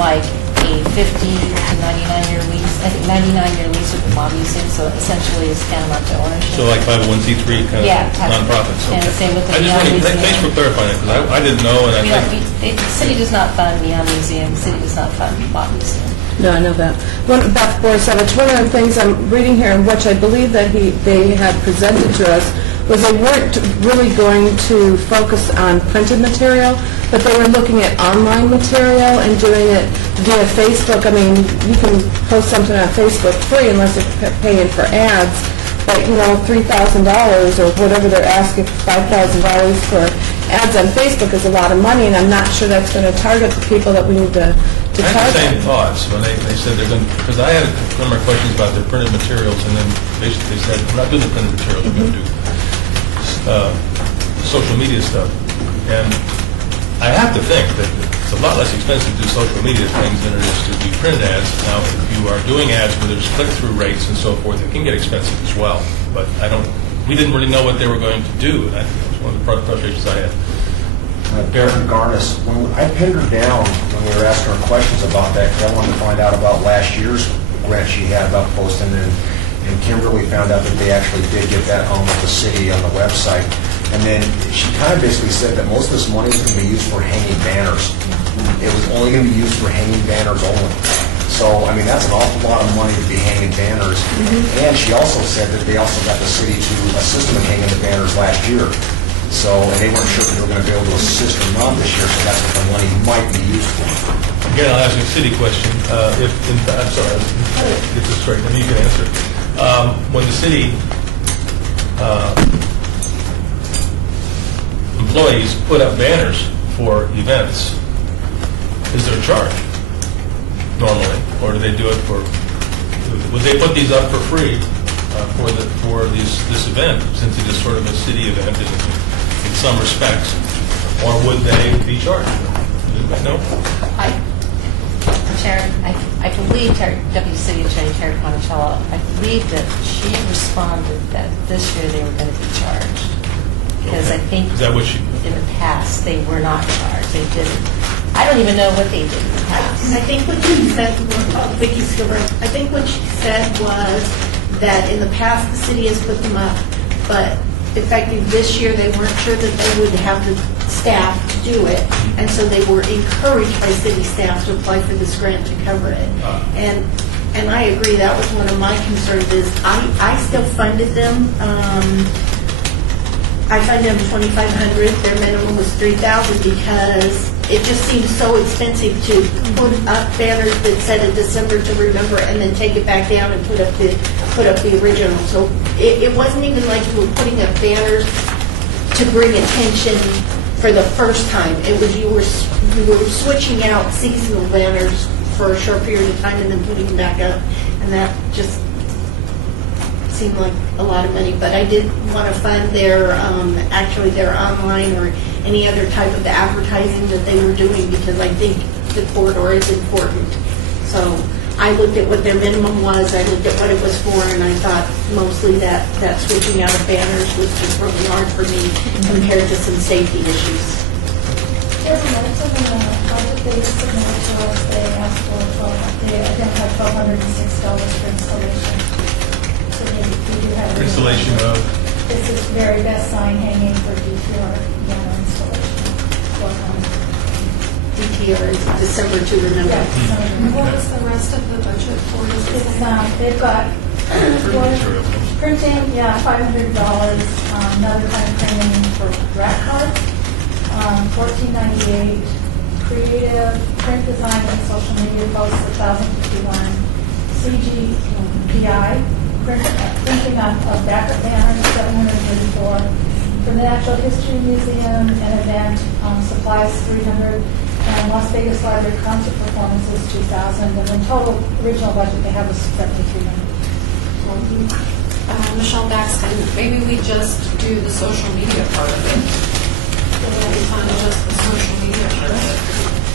like a 50 to 99-year lease, I think 99-year lease with the Mob Museum, so essentially it's tantamount to ownership. So like 501c3 kind Yeah, of nonprofits? and Okay. same with the I just Neon wanted, Museum. thanks for clarifying it, because I didn't know, and I think... The city does not fund Neon Museum, the city does not fund Mob Museum. No, I know that. Beth Borisovich, one of the things I'm reading here, and which I believe that they had presented to us, was they weren't really going to focus on printed material, but they were looking at online material and doing it via Facebook. I mean, you can post something on Facebook free unless you're paying for ads, but, $3,000 or whatever they're asking, $5,000 for ads on Facebook is a lot of money, and I'm not sure that's going to target the people that we need to I had the same target. thoughts when they said they're going to, because I had a number of questions about their printed materials, and then basically they said, we're not doing the printed materials, we're going to do social media stuff. And I have to think that it's a lot less expensive to do social media things than it is to do print ads. Now, if you are doing ads where there's click-through rates and so forth, it can get expensive as well. But we didn't really know what they were going to do, and I think that was one of the frustrations I had. Baron Garnis, when I pinned her down when we were asking her questions about that, because I wanted to find out about last year's grant she had about posting, and Kimberly found out that they actually did get that on with the city on the website. And then she kind of basically said that most of this money is going to be used for hanging banners. It was only going to be used for hanging banners only. So, I mean, that's an awful lot of money to be hanging banners. And she also said that they also got the city to assist them in hanging the banners last year. So, and they weren't sure if they were going to be able to assist or not this year, so that's what the money might be used for. Again, I'll ask you a city question. I'm sorry, get this straight, and you can answer it. When the city employees put up banners for events, is there a charge normally, or do they do it for? Would they put these up for free for this event, since it is sort of a city event in some respects, or would they be charged? No. Chair, I believe Deputy City Attorney Terry Conticello, I believe that she responded that this year they were going to be charged. Because I think Is that what she? in the past, they were not charged. They didn't. I don't even know what they did in the past. I think what she said, Vicki Skilber, I think what she said was that in the past, the city has put them up, but effective this year, they weren't sure that they would have the staff to do it, and so they were encouraged by city staff to apply for this grant to cover it. And I agree, that was one of my concerns, is I still funded them. I funded them $2,500, their minimum was $3,000, because it just seemed so expensive to put up banners that said a December to remember and then take it back down and put up the original. So it wasn't even like you were putting up banners to bring attention for the first time. It was you were switching out seasonal banners for a short period of time and then putting them back up, and that just seemed like a lot of money. But I did want to fund their online or any other type of advertising that they were doing, because I think the corridor is important. So I looked at what their minimum was, I looked at what it was for, and I thought mostly that switching out of banners was just really hard for me compared to some safety issues. There's a note in the budget they submitted to us, they asked for they identified $1,206 for installation. So we do have. Installation of, This is very best sign hanging for DTR banner installation. DTR is December to remember. What was the rest of the budget for this? They've got printing, yeah, $500, another kind of printing for rack cards, $14.98, creative, print design and social media posts, $1,051, CGI, printing of backup banners, $734, for the Natural History Museum, an event, supplies, $300, and Las Vegas Library concert performances, $2,000, and the total original budget they have is $7,300. Michelle Baxton, maybe we just do the social media part of it. We fund just the social media part of it.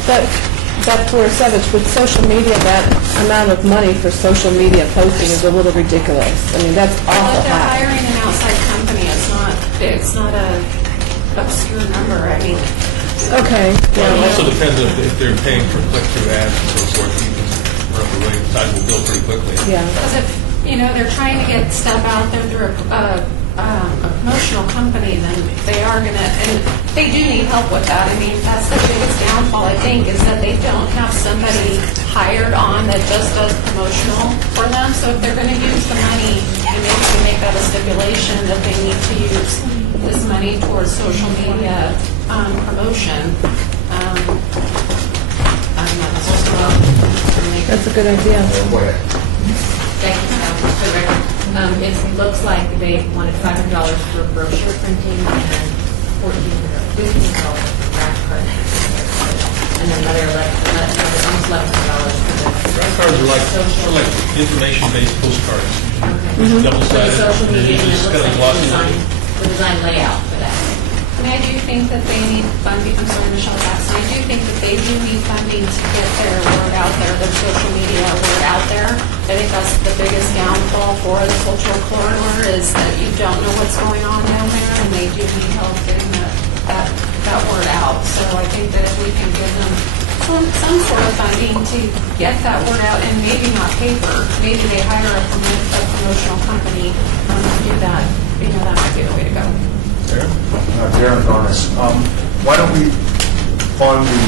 But for Savage, with social media, that amount of money for social media posting is a little ridiculous. I mean, that's Well, awful if they're high. hiring an outside company, it's not a obscure number. I mean, Okay. well, it also depends if they're paying for click-through ads and so forth, you can run up a really sizable bill pretty quickly. Yeah. because if, they're trying to get stuff out there through a promotional company, then they are going to, and they do need help with that. I mean, that's the biggest downfall, I think, is that they don't have somebody hired on that just does promotional for them. So if they're going to use the money, and maybe we make that a stipulation that they need to use this money towards social media promotion. I don't know, that's just That's a good idea. Go ahead. Thank you, Sal. For the record, it looks like they wanted $500 for brochure printing and $15 for rack card. And then another almost $1,100 for the. Rack cards are like information-based postcards, usually double-sided. For the social media, and it Just looks kind of like glossy. the design layout for that. And I do think that they need funding, I'm sorry, Michelle Jackson, I do think that they do need funding to get their word out there, their social media word out there. I think that's the biggest downfall for the cultural corridor is that you don't know what's going on down there, and they do need help getting that word out. So I think that if we can give them some sort of funding to get that word out, and maybe not paper, maybe they hire a promotional company to do that, that might be the way to go. Darren Garnis, why don't we fund the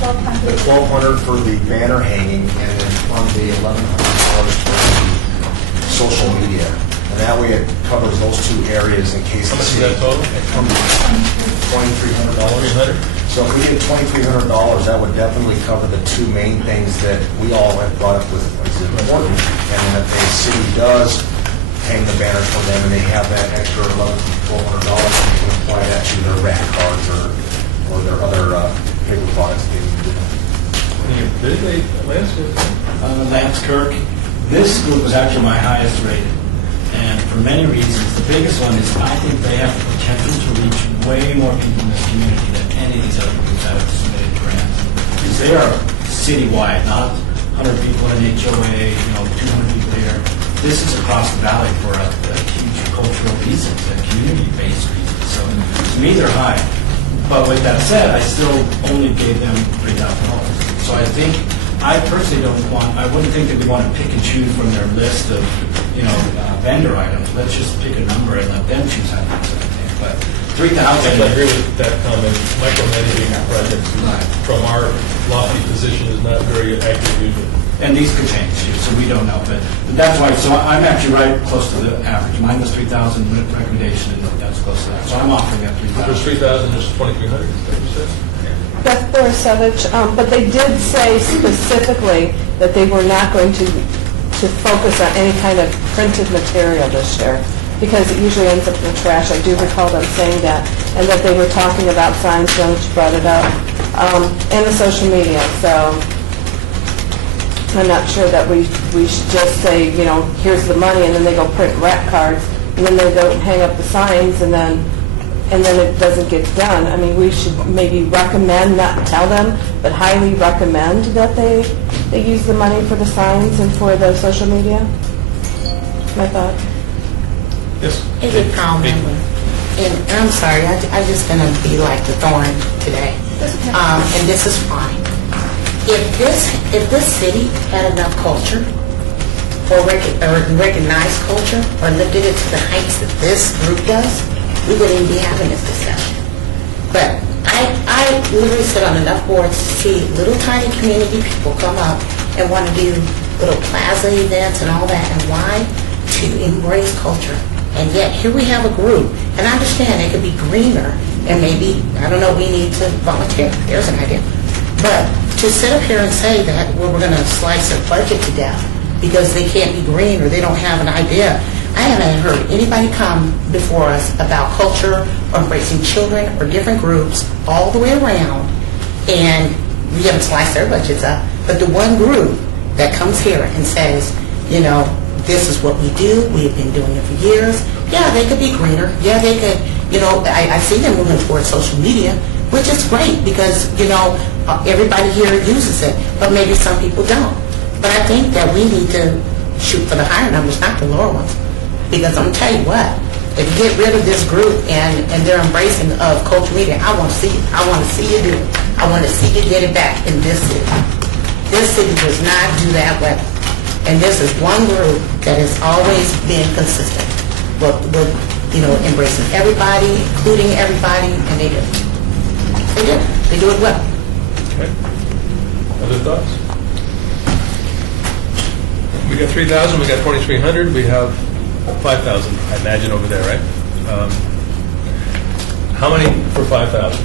$1,200 for the banner hanging and then fund the $1,100 for the social media? And that way it covers those two areas in case. How much is that total? It comes to $2,300. So if we get $2,300, that would definitely cover the two main things that we all have brought up with as important. And if a city does hang the banners for them and they have that extra $1,100, they can apply that to their rack cards or their other paper products they need to do. Lance Kirk, this group was actually my highest rated, and for many reasons. The biggest one is I think they have the potential to reach way more people in this community than any of these other groups that have submitted grants. Because they are citywide, not 100 people in HOA, 200 people here. This is across the valley for a huge cultural reason, a community-based reason. So to me, they're high. But with that said, I still only gave them $3,000. So I think, I personally I wouldn't think that we want to pick and choose from their list of, vendor items. Let's just pick a number and let them choose how to use it, I think. But $3,000. I agree with that comment. Micromanaging projects from our lofty position is not very accurate usually. And these could change too, so we don't know. But that's why, so I'm actually right close to the average. Mine was 3,000 recommendation, and that's close to that. So I'm offering that If there's 3,000. 3,000, there's 2,300, is that what you said? That's for Savage, but they did say specifically that they were not going to focus on any kind of printed material this year, because it usually ends up in the trash. I do recall them saying that, and that they were talking about signs, Jones brought it up, and the social media, so I'm not sure that we should just say, here's the money, and then they go print rack cards, and then they don't hang up the signs, and then and then it doesn't get done. I mean, we should maybe recommend, not tell them, but highly recommend that they use the money for the signs and for the social media. My thought. Yes? Is it problem? And I'm sorry, I'm just gonna be like the thorn today. And this is fine. If this city had enough culture, or recognized culture, or lifted it to the heights that this group does, we wouldn't even be having this discussion. But I literally sit on enough boards to see little tiny community people come up and want to do little plaza events and all that, and why? To embrace culture. And yet, here we have a group, and I understand it could be greener, and maybe, I don't know, we need to volunteer. There's an idea. But to sit up here and say that we're going to slice their budget to death because they can't be green or they don't have an idea, I haven't heard anybody come before us about culture or embracing children or different groups all the way around, and we haven't sliced their budgets up. But the one group that comes here and says, you know, this is what we do, we have been doing it for years. Yeah, they could be greener. Yeah, they could, you know, I see them moving towards social media, which is great because, you know, everybody here uses it, but maybe some people don't. But I think that we need to shoot for the higher numbers, not the lower ones. Because I'm going to tell you what, if you get rid of this group and their embracing of culture media, I want to see it. I want to see you do it. I want to see you get it back in this city. This city does not do that well. And this is one group that has always been consistent with you know, embracing everybody, including everybody, and they do. They do. They do it well. Okay. Other thoughts? We got 3,000, we got 2,300, we have 5,000, I imagine, over there, right? How many for 5,000?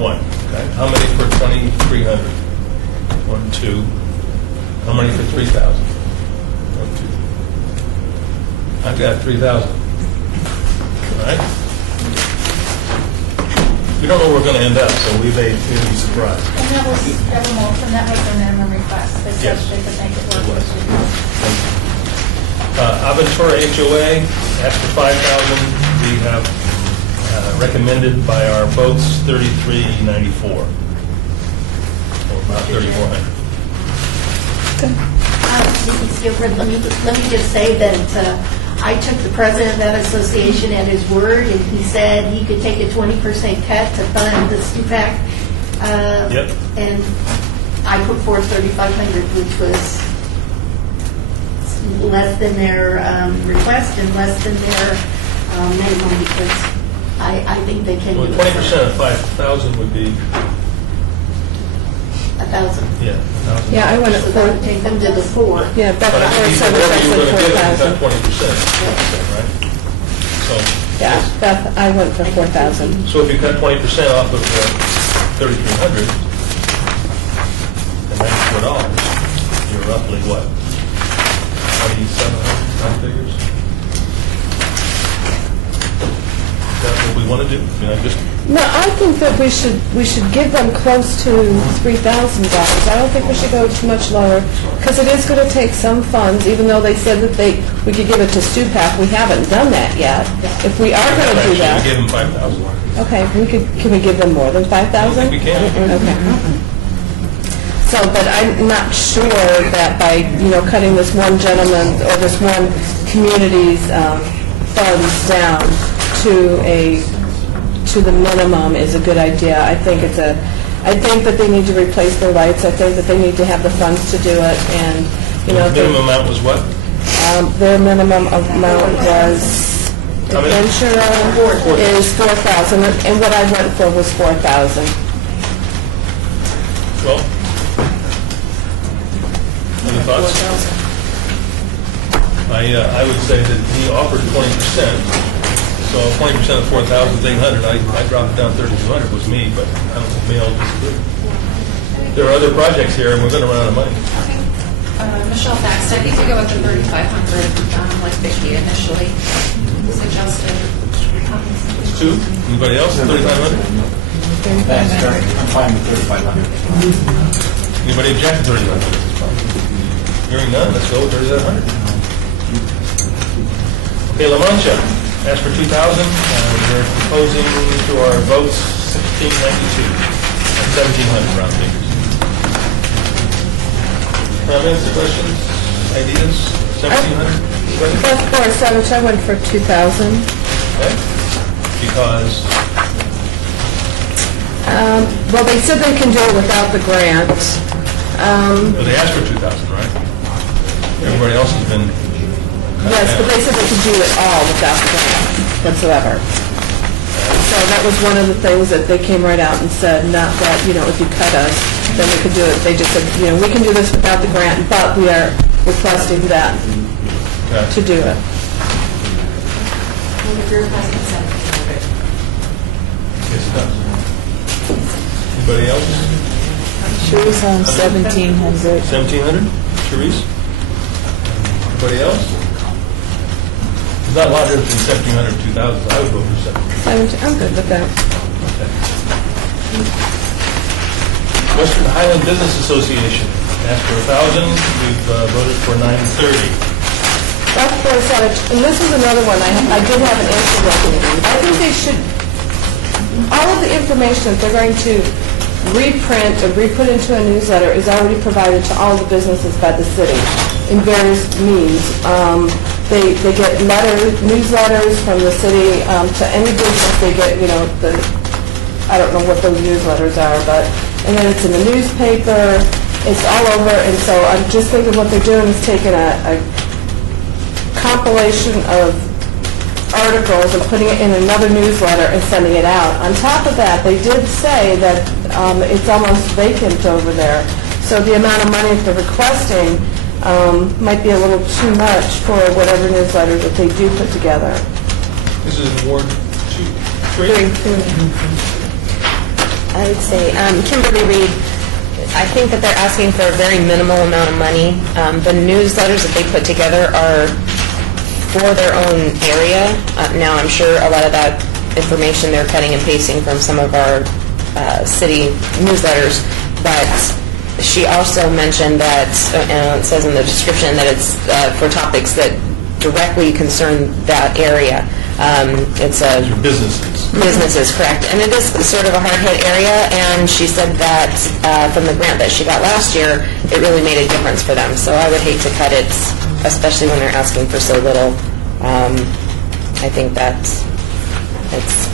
One. Okay. How many for 2,300? 1, 2. How many for 3,000? 1, 2. I've got 3,000. All right? We don't know where we're going to end up, so we may be surprised. And that was their minimum request. They said Yes. they could make it work. It was. Aventura HOA asked for 5,000. We have recommended by our votes 3,394, or about 3,400. Mrs. Gilbert, let me just say that I took the president of that association at his word, and he said he could take a 20% cut to fund the STUPAC. Yep. And I put forth 3,500, which was less than their request and less than their minimum, because I think they can Well, do 20% of 5,000 would be, 1,000. yeah, 1,000. Yeah, I went at So that would take them to the 4. Yeah, Beth, But I think said whatever you were going to give, it's 4,000. not 20%, right? So, Yeah, Beth, I went for 4,000. so if you cut 20% off of 3,300, and $94, you're roughly what? 2,700 some figures? Is that what we want to do? I mean, I'm just, No, I think that we should give them close to $3,000. I don't think we should go too much lower, because it is going to take some funds, even though they said that we could give it to STUPAC. We haven't done that yet. If we are going to do actually, we that, give them 5,000. okay, can we give them more than 5,000? I think we can. Okay. So, but I'm not sure that by, cutting this one gentleman or this one community's funds down to the minimum is a good idea. I think that they need to replace their lights. I think that they need to have the funds to do it, and, The if they- minimum amount was what? their minimum amount was, How many? Ventura is 4,000, and what I went for was 4,000. Well, any thoughts? I would say that he offered 20%, so 20% of 4,800, I dropped it down 3,200 was me, but I don't know, maybe I'll disagree. There are other projects here, and we're going to run out of money. Michelle Fax, I think we go with the 3,500, like Vicki initially suggested. It's two. Anybody else? 3,500? That's fair. I'm fine with 3,500. Anybody object to 3,500? Hearing none, let's go with 3,700. Okay, La Mancha, As for 2,000, we're proposing to our votes 1,692, and 1,700 round figures. Comments, questions, ideas? 1,700? Anybody? Beth Borisovich, I went for 2,000. Okay. Because, Well, they said they can do it without the grant. well, they asked for 2,000, right? Everybody else has been... Yes, but they said they could do it all without the grant whatsoever. So that was one of the things that they came right out and said, not that, if you cut us, then we could do it. They just said, we can do this without the grant, but we are requesting that to do it. Well, if you're requesting 1,700, Yes, it does. Anybody else? Sharice on 1,700. 1,700? Sharice? Anybody else? There's not a lot of difference between 1,700 and 2,000. I would vote for 1,700. I'm good with that. Western Highland Business Association asked for 1,000. We've voted for 930. Beth Borisovich, and this is another one, I did have an issue with. I think they should, all of the information that they're going to reprint and re-put into a newsletter is already provided to all the businesses by the city in various means. They get newsletters from the city to any business. They get, I don't know what those newsletters are, and then it's in the newspaper, it's all over, and so I'm just thinking what they're doing is taking a compilation of articles and putting it in another newsletter and sending it out. On top of that, they did say that it's almost vacant over there, so the amount of money that they're requesting might be a little too much for whatever newsletter that they do put together. This is Ward 2, 3? I would say, Kimberly Reed, I think that they're asking for a very minimal amount of money. The newsletters that they put together are for their own area. Now, I'm sure a lot of that information they're cutting and pasting from some of our city newsletters, but she also mentioned that, it says in the description that it's for topics that directly concern that area. It's a... Businesses. Businesses, correct. And it is sort of a hard-hit area, and she said that from the grant that she got last year, it really made a difference for them. So I would hate to cut it, especially when they're asking for so little. I think that it's...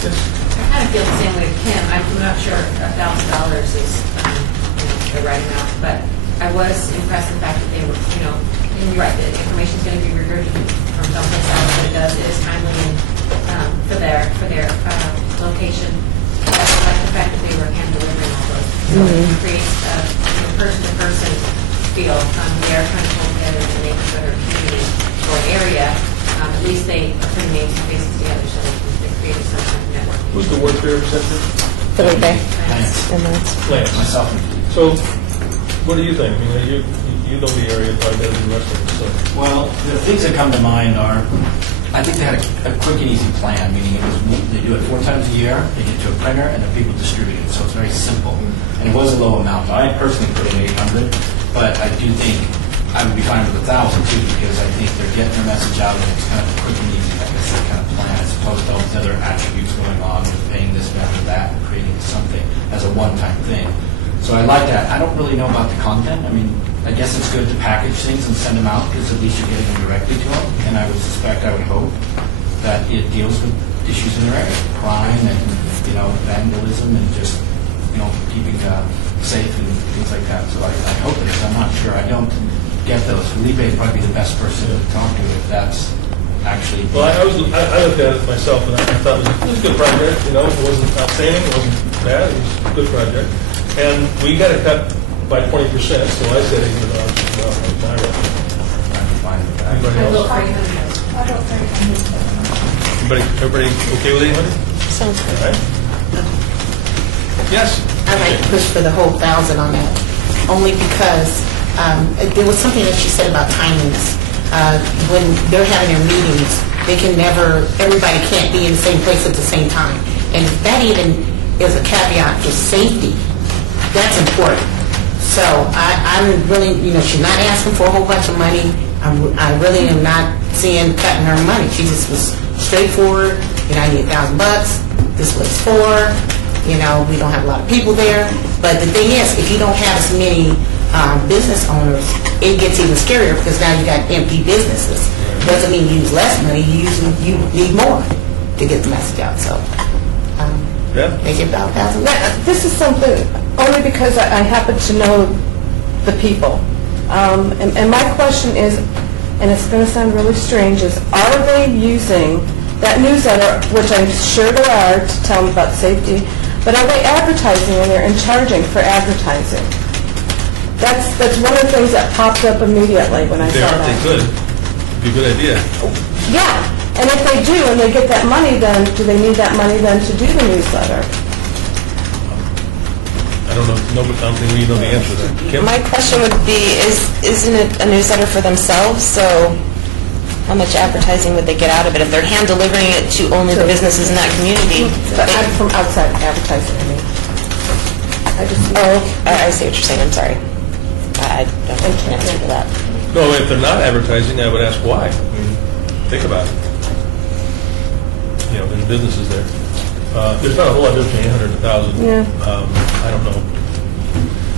I kind of feel the same way as Kim. I'm not sure $1,000 is the right amount, but I was impressed with the fact that they were, and you're right, the information's going to be regurgitated from someplace else, but it is timely and for their location. But I like the fact that they were hand delivering all those. So it creates a person-to-person feel. They are trying to pull together in the neighborhood or community or area. At least they are putting names and faces together so they create some kind of network. Who's the Ward 3 representative? Felipe. Lance. And that's... Lance. Myself. So, what do you think? I mean, you know the area probably better than the rest of us, so... Well, the things that come to mind are, I think they had a quick and easy plan, meaning they do it 4 times a year, they get to a printer, and the people distribute it, so it's very simple. And it was a low amount. I personally put in 800, but I do think I would be fine with 1,000 too, because I think they're getting their message out, and it's kind of a quick and easy, like I said, kind of plan, as opposed to all these other attributes going on with paying this, that, or that, and creating something as a one-time thing. So I like that. I don't really know about the content. I mean, I guess it's good to package things and send them out, because at least you're getting them directly to them. And I would hope that it deals with issues in their area, crime and, vandalism and just, keeping safe and things like that. So I hope it is. I'm not sure. I don't get those. Felipe would probably be the best person to talk to if that's actually... Well, I looked at it myself, and I thought it was a good project, it wasn't outstanding, it wasn't bad, it was a good project. And we got it cut by 20%, so I said $800 as well, like my record. I'm fine with that. Anybody I will else? I don't think Everybody okay with 800? Sounds good. All right. Yes? I'd like to push for the whole 1,000 on that, only because there was something that she said about timeliness. When they're having their meetings, everybody can't be in the same place at the same time. And if that even is a caveat for safety, that's important. So I'm really, she's not asking for a whole bunch of money. I really am not seeing cutting her money. She just was straightforward, I need $1,000, this was for, we don't have a lot of people there. But the thing is, if you don't have as many business owners, it gets even scarier because now you got empty businesses. Doesn't mean you use less money, you need more to get the message out, so. Make it about $1,000. This is something, only because I happen to know the people. And my question is, and it's going to sound really strange, is are they using that newsletter, which I'm sure they are, to tell them about safety, but are they advertising in there and charging for advertising? That's one of the things that popped up immediately when I If they saw aren't, they that. could. It'd be a good idea. Yeah, and if they do, and they get that money, then do they need that money then to do the newsletter? I don't know, I don't think we know the answer to that. Kim? My question would be, isn't it a newsletter for themselves? So how much advertising would they get out of it if they're hand delivering it to only the businesses in that community? But I'm from outside advertising, I mean. I see what you're saying, I'm sorry. I don't can answer to that. No, if they're not advertising, I would ask why. I mean, think about it. There's businesses there. There's not a whole lot difference between 800 and 1,000. Yeah. I don't know.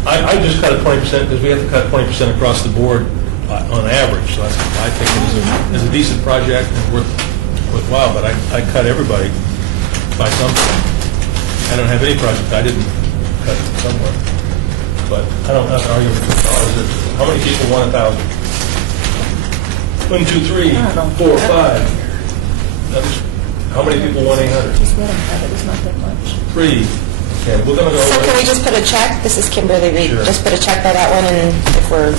I just cut it 20% because we have to cut 20% across the board on average. So I think it is a decent project and worthwhile, but I cut everybody by something. I don't have any project I didn't cut somewhere. But I don't have to argue with $2. How many people want 1,000? 1, 2, 3, 4, 5. How many people want 800? Just let them have it, it's not that much. 3. Okay, we're going to go. So can we just put a check? This is Kimberly Reed. Sure. Just put a check by that one, and if we're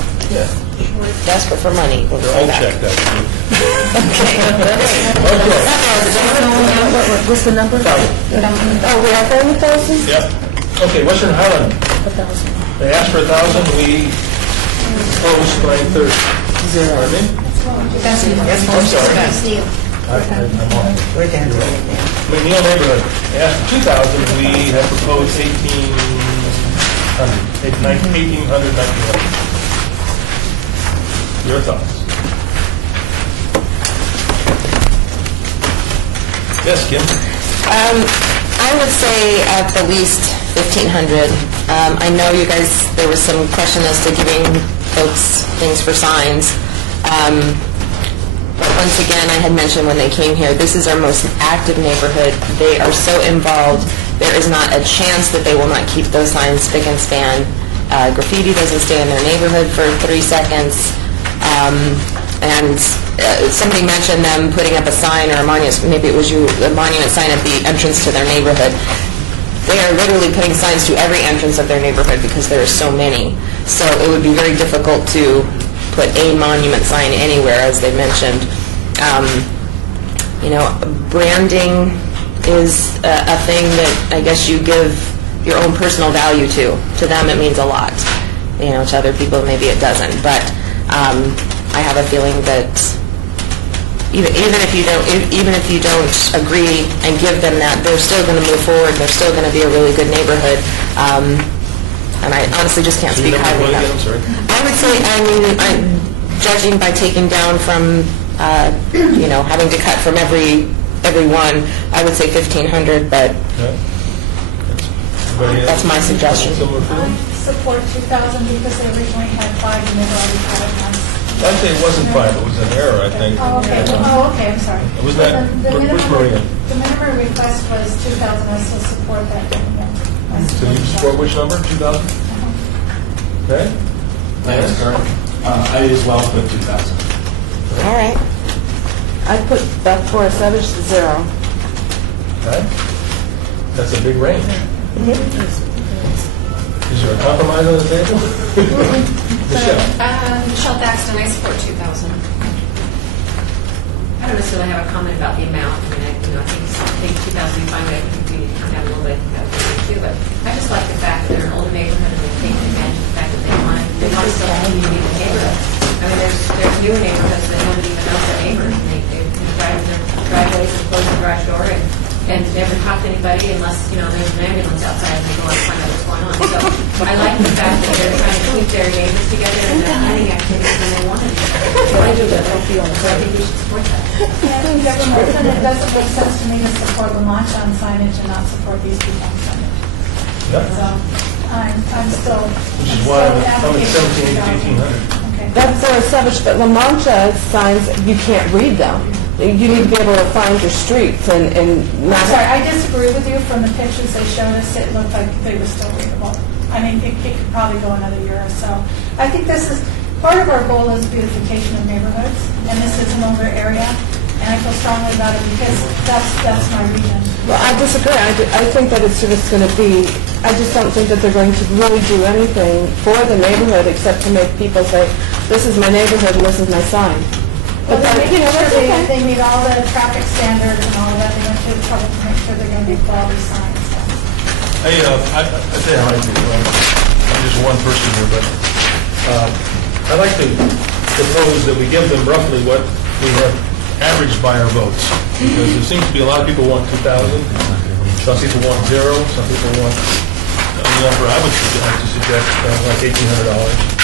desperate for money, we'll They're go all back. checked out. Okay. What's the number? Oh, we are going with those? Yep. Okay, Western Highland. 1,000. They asked for 1,000. We closed 9:30. Zero. Pardon me? I'm sorry. I'm off. We're down to it now. McNeil neighborhood. They asked for 2,000. We have proposed 1,800. 1,800, 1,900. Your thoughts? Yes, Kim? I would say at the least 1,500. I know you guys, there was some question as to giving folks things for signs. But once again, I had mentioned when they came here, this is our most active neighborhood. They are so involved. There is not a chance that they will not keep those signs spick and span. Graffiti doesn't stay in their neighborhood for 3 seconds. And somebody mentioned them putting up a sign or a monument, maybe it was you, a monument sign at the entrance to their neighborhood. They are literally putting signs to every entrance of their neighborhood because there are so many. So it would be very difficult to put a monument sign anywhere, as they mentioned. Branding is a thing that I guess you give your own personal value to. To them, it means a lot. To other people, maybe it doesn't. But I have a feeling that even if you don't agree and give them that, they're still going to move forward. They're still going to be a really good neighborhood. And I honestly just can't speak highly enough. I'm sorry. I would say, I'm judging by taking down from, having to cut from every one, I would say 1,500, but that's my suggestion. I support 2,000 because they originally had 5 and they've already cut it once. I'd say it wasn't 5, it was an error, I think. Oh, okay, I'm sorry. Was that, which Maria? The minimum request was 2,000, I still support that. So you support which number, 2,000? Okay? That's correct. I as well put 2,000. All right. I put that for a savage to 0. Okay? That's a big range. Is there a compromise on the table? Michelle? Michelle Daxton, I support 2,000. I don't necessarily have a comment about the amount. I mean, I think 2,000 would be fine, but I think we need to come down a little bit. That would be too. But I just like the fact that they're an older neighborhood and they're taking advantage of the fact that they want to still continue to be the neighborhood. I mean, there's newer neighborhoods that nobody even knows their neighbors. And they drive in their driveways and close the garage door and and never talk to anybody unless, there's an ambulance outside and they go out and find out what's going on. So I like the fact that they're trying to keep their neighbors together and their hunting activities when they want to. So I think we should support that. And Deborah Moulton, it doesn't make sense to me to support La Mancha on signage and not support these people on signage. So I'm still. Which is why I'm at 17, 1800. Okay. That's so established, but La Mancha signs, you can't read them. You need to be able to find your streets and not... I'm sorry, I disagree with you. From the pictures they showed us, it looked like they were still readable. I mean, it could probably go another year or so. I think this is, part of our goal is beautification of neighborhoods, and this is an older area, and I feel strongly about it because that's my region. Well, I disagree. I think that it's just going to be, I just don't think that they're going to really do anything for the neighborhood except to make people say, this is my neighborhood and this is my sign. But But they're making sure that's okay. they meet all the traffic standards and all of that. They went through the trouble to make sure they're going to be quality signs. So. I tell you how I do. I'm just one person here, but I'd like to propose that we give them roughly what we have averaged by our votes. Because there seems to be a lot of people want 2,000. Some people want 0. Some people want a number I would like to suggest like $1,800.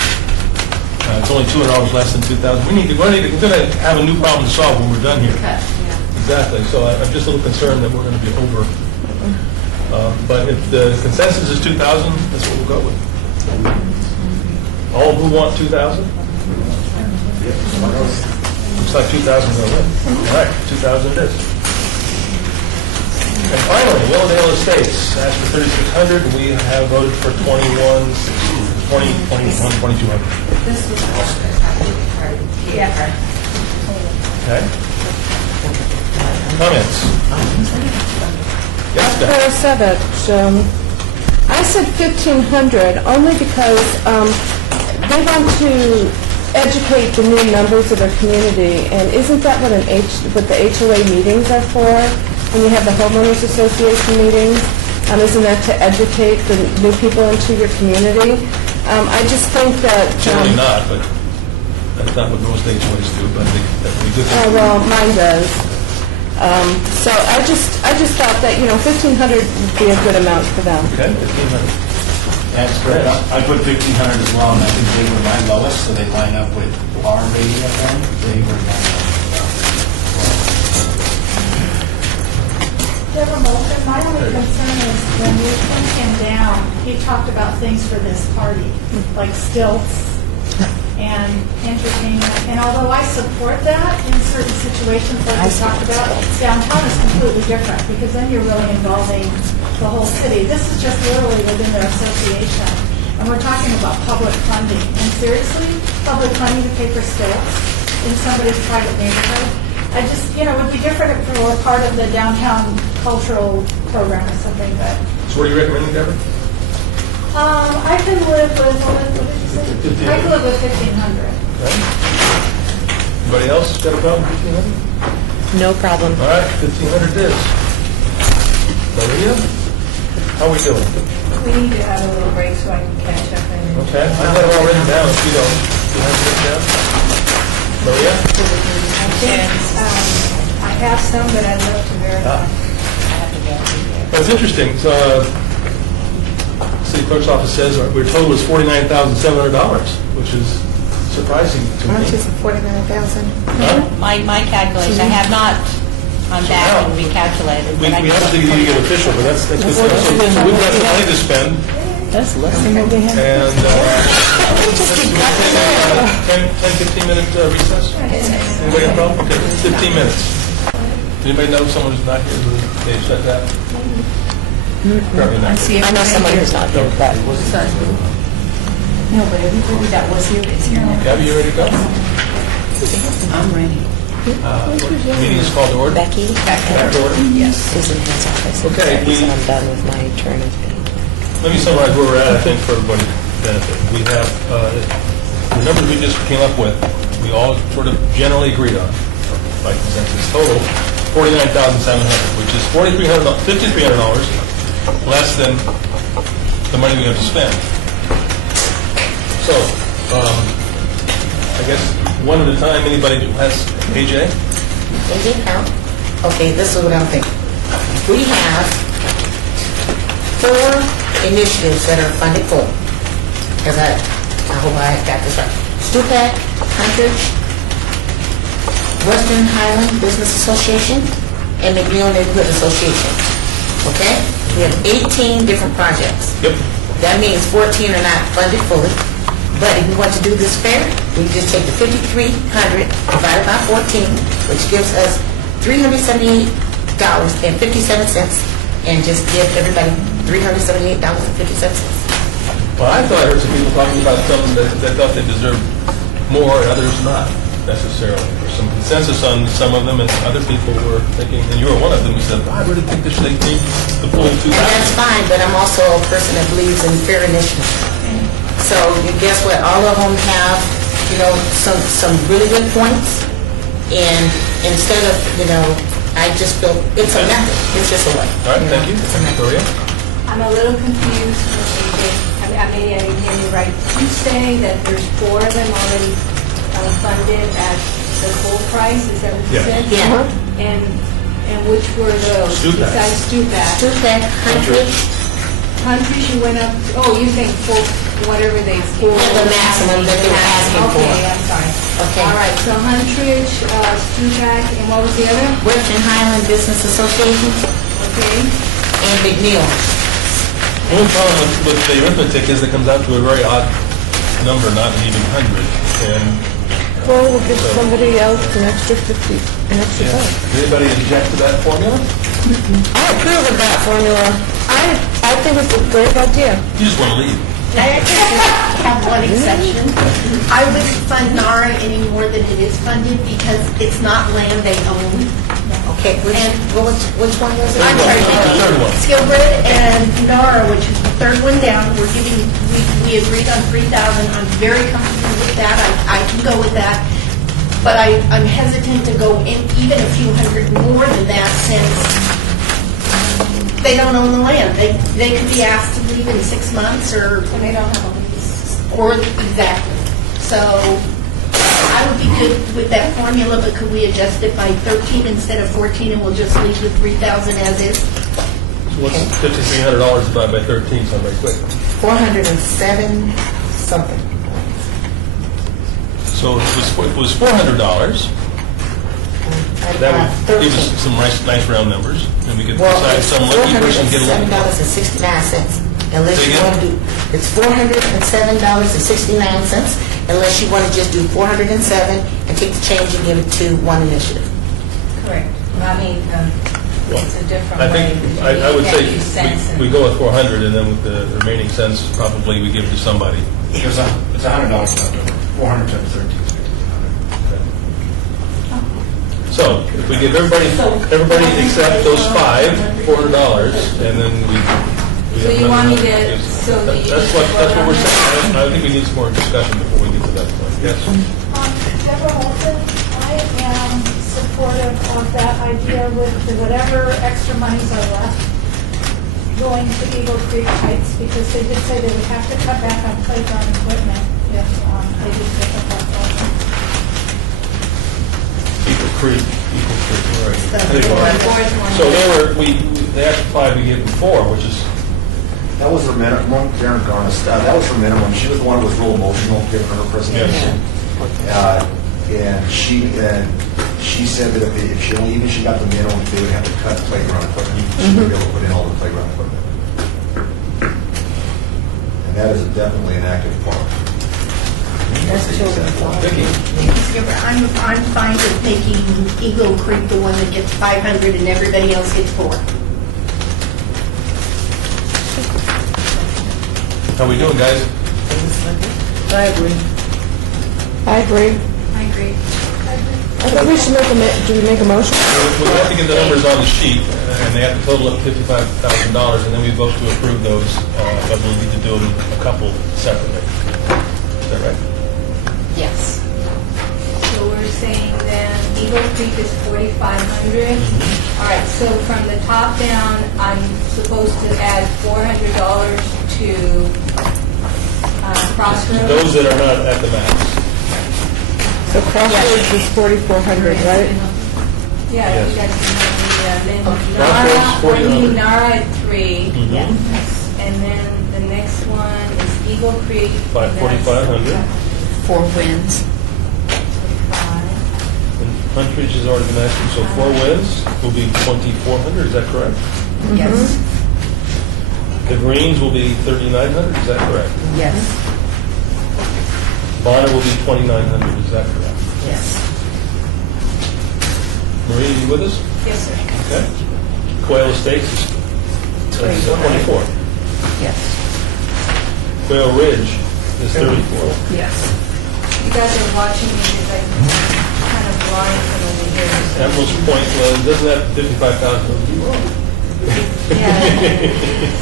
It's only $200 less than 2,000. We're going to have a new problem to solve when we're done here. Cut, yeah. Exactly. So I'm just a little concerned that we're going to be over. But if the consensus is 2,000, that's what we'll go with. All who want 2,000? Looks like 2,000 will win. All right, 2,000 it is. And finally, Willowdale Estates asked for 3,600. We have voted for 2,200. This was also part of the Yeah. Okay. Comments? Yes, For Beth? a Savage, I said 1,500 only because they want to educate the new members of their community, and isn't that what what the HOA meetings are for? When you have the homeowners association meetings, isn't that to educate the new people into your community? I just think that... Generally not, but that's not what most HOAs do, but that would be good. Oh, well, mine does. So I just thought that, 1,500 would be a good amount for them. Okay, 1,500. That's great. I put 1,500 as well, and I think they were my lowest, so they line up with our rating of them. They were my lowest. Deborah Moulton, my only concern is when we pinned him down, he talked about things for this party, like stilts and entertainment. And although I support that in certain situations like we talked about, downtown is completely different because then you're really involving the whole city. This is just literally within their association. And we're talking about public funding. And seriously, public funding to pay for stilts in somebody's private neighborhood. I just, it would be different if we were part of the downtown cultural program or something, but So what are you recommending, Deborah? I can live with, what did you say? I can live with 1,500. Okay. Anybody else got a problem with 1,500? No problem. All right, 1,500 it is. Maria, how are we doing? We need to have a little break so I can catch up and... Okay, I've got it all written down, if you don't. You have it written down? Maria? I have some, but I'd love to verify. Well, it's interesting. City Clerk's office says our total is $49,700, which is surprising to How much me. is it, 49,000? Huh? My calculation, I have not gone back and recalculated. We but I have to get official, but that's good. So we've got some money to spend, That's less than what we had. and 10, 15-minute recess? Anybody have a problem? Okay, 15 minutes. Anybody know someone who's not here who they shut that? Probably not. I know someone who's not here, but... No, but everybody that was here is here now. Gabby, you ready to go? I'm ready. Meeting is called to order. Becky? Back to order. Is in his office. Okay, He said, we- I'm done with my attorney's meeting. Let me summarize where we're at, I think, for everybody's benefit. We have, the numbers we just came up with, we all sort of generally agreed on, by consensus. Total, $49,700, which is $5,300 less than the money we have to spend. So, I guess, one at a time, anybody who has, AJ? They did count. Okay, this is what I'm thinking. we have 4 initiatives that are funded full. Because I hope I got this right. Stupak, Hunter, Western Highland Business Association, and McNeil Neighborhood Association. Okay? We have 18 different projects. Yep. That means 14 are not funded fully. But if we want to do this fair, we just take the 5,300 divided by 14, which gives us $378.57, and just give everybody $378.57. Well, I thought I heard some people talking about some that thought they deserved more and others not necessarily. There's some consensus on some of them, and other people were thinking, and you were one of them, who said, I really think they should take the full 2,000. And that's fine, but I'm also a person that believes in fair initiative. So you guess what? All of them have, some really good points. And instead of, I just feel it's a method. It's just a way. All right, thank you. It's a method. Victoria? I'm a little confused, maybe I didn't hear you right. Did you say that there's 4 of them already funded at the full price? Is that what you Yes. said? Yeah. And which were those? Stupak. Besides Stupak? Stupak, Hunter, Countries you went up, you think full, whatever they... the maximum that they were asking for. Okay, I'm sorry. Okay. All right, so Huntridge, Stupak, and what was the other? Western Highland Business Association, Okay. and McNeil. The only problem with the arithmetic is it comes out to a very odd number, not an even 100. And Well, we'll give somebody else an extra 50, an extra yeah. buck. Does anybody object to that formula? I approve of that formula. I think it's a great idea. You just want to leave. I have one exception. I wouldn't fund NARA any more than it is funded because it's not land they own. Okay, which one was it? I'm sorry, The third one. Skillbred and NARA, which is the third one down, we agreed on 3,000. I'm very comfortable with that. I can go with that. But I'm hesitant to go in even a few hundred more than that since they don't own the land. They could be asked to leave in 6 months or... And they don't have a lease. Or, exactly. So I would be good with that formula, but could we adjust it by 13 instead of 14 and we'll just leave the 3,000 as is? So what's $5,300 divided by 13, so very quick. 407 something. So it was $400. That would give us some nice round numbers, and we could Well, decide it's some lucky person get a little more. $407.69. Unless Say you again? want to do, it's $407.69 unless you want to just do 407 and take the change and give it to one initiative. Correct. I mean, it's a different I way. think, I would say You can't use cents we go with 400, and then with the remaining cents, probably we give to somebody. It's $100 left over. 400 times 13 is 1,500. So if we give everybody except those 5, $400, and then we So have you want me nothing to- else. so do you That's need what to vote we're on saying. I think we need some more discussion before we get to that point. Yes? Deborah Olson, I am supportive of that idea with whatever extra monies are left going to Eagle Creek Heights, because they did say they would have to cut back on playground equipment if they did pick up that program. Eagle Creek, all right. the There you go. fourth one. So they asked 5, we gave them 4, which is, That was her minimum, Karen Garnis, that was her minimum. She was the one who was real emotional giving her presentation. And she said that if she only, even if she got the minimum, they would have to cut playground equipment. She would be able to put in all the playground equipment. And that is definitely an active part. Vicki. I'm fine with making Eagle Creek the one that gets 500 and everybody else gets 4. How we doing, guys? I agree. I agree. I agree. I think we should do we make a motion? We have to get the numbers on the sheet, and they have to total up $55,000, and then we vote to approve those, but we'll need to do them a couple separately. Is that right? Yes. So we're saying then Eagle Creek is 4,500. All right, so from the top down, I'm supposed to add $400 to Crossroads? Those that are not at the max. So Crossroads is 4,400, right? Yeah, Yes. you guys can help me Yeah, then Rockford's Nara, we 4,800. need Nara at 3. Mhm. And then the next one is Eagle Creek. and that's 4,500. 4 wins. 5. And Huntridge has already been asking, so 4 wins will be 2,400, is that correct? Yes. The Greens will be 3,900, is that correct? Yes. Bonner will be 2,900, is that correct? Yes. Marie, you with us? Yes, sir. Okay. Quail Estates is 24. Yes. Quail Ridge is 34. Yes. You guys are watching me because I'm kind of blind from over here. so- Emerald's Point, well, it doesn't have 55,000. Yeah.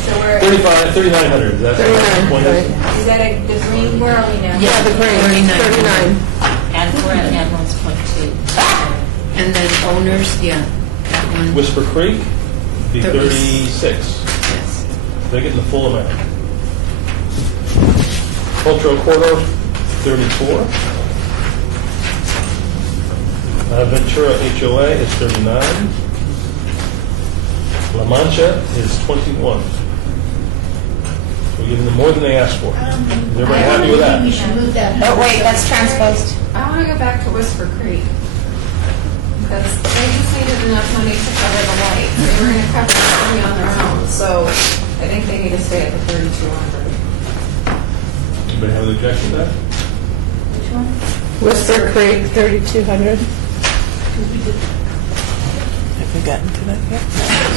So we're, 3,900, is that the point? is that the green, where are we now? Yeah, the green, 39. And we're at Admiral's Point 2. And then owners, yeah, that one. Whisper Creek be 36. Yes. They're getting the full amount. Cultural Corridor, 34. Ventura HOA is 39. La Mancha is 21. We're giving them more than they asked for. Is everybody happy with that? We should move that. Oh, wait, that's transposed. I want to go back to Whisper Creek. Because they just needed enough money to cover the lights. They were going to cover the money on their own, so I think they need to stay at the 3,200. Anybody have an objection to that? Which one? Whisper Creek, 3,200. Have we gotten to that yet?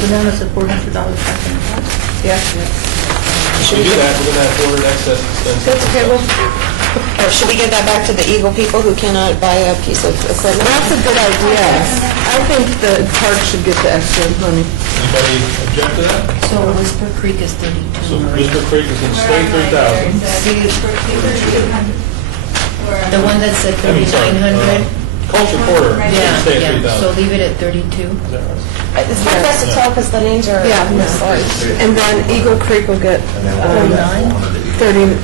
Bananas at $400 back in the pot. If we do that, we're going to have to order an excess expense. That's okay, well, or should we give that back to the Eagle people who cannot buy a piece of equipment? That's a good idea. I think the park should get the extra money. Anybody object to that? So Whisper Creek is 32. So Whisper Creek is going to stay 3,000. The one that said 3,900? Culture Corridor is going to stay at 3,000. leave it at 32? Is that right? It's hard for us to tell because the names are Yeah, misplaced. and then Eagle Creek will get And then we'll add 400 to each. 30,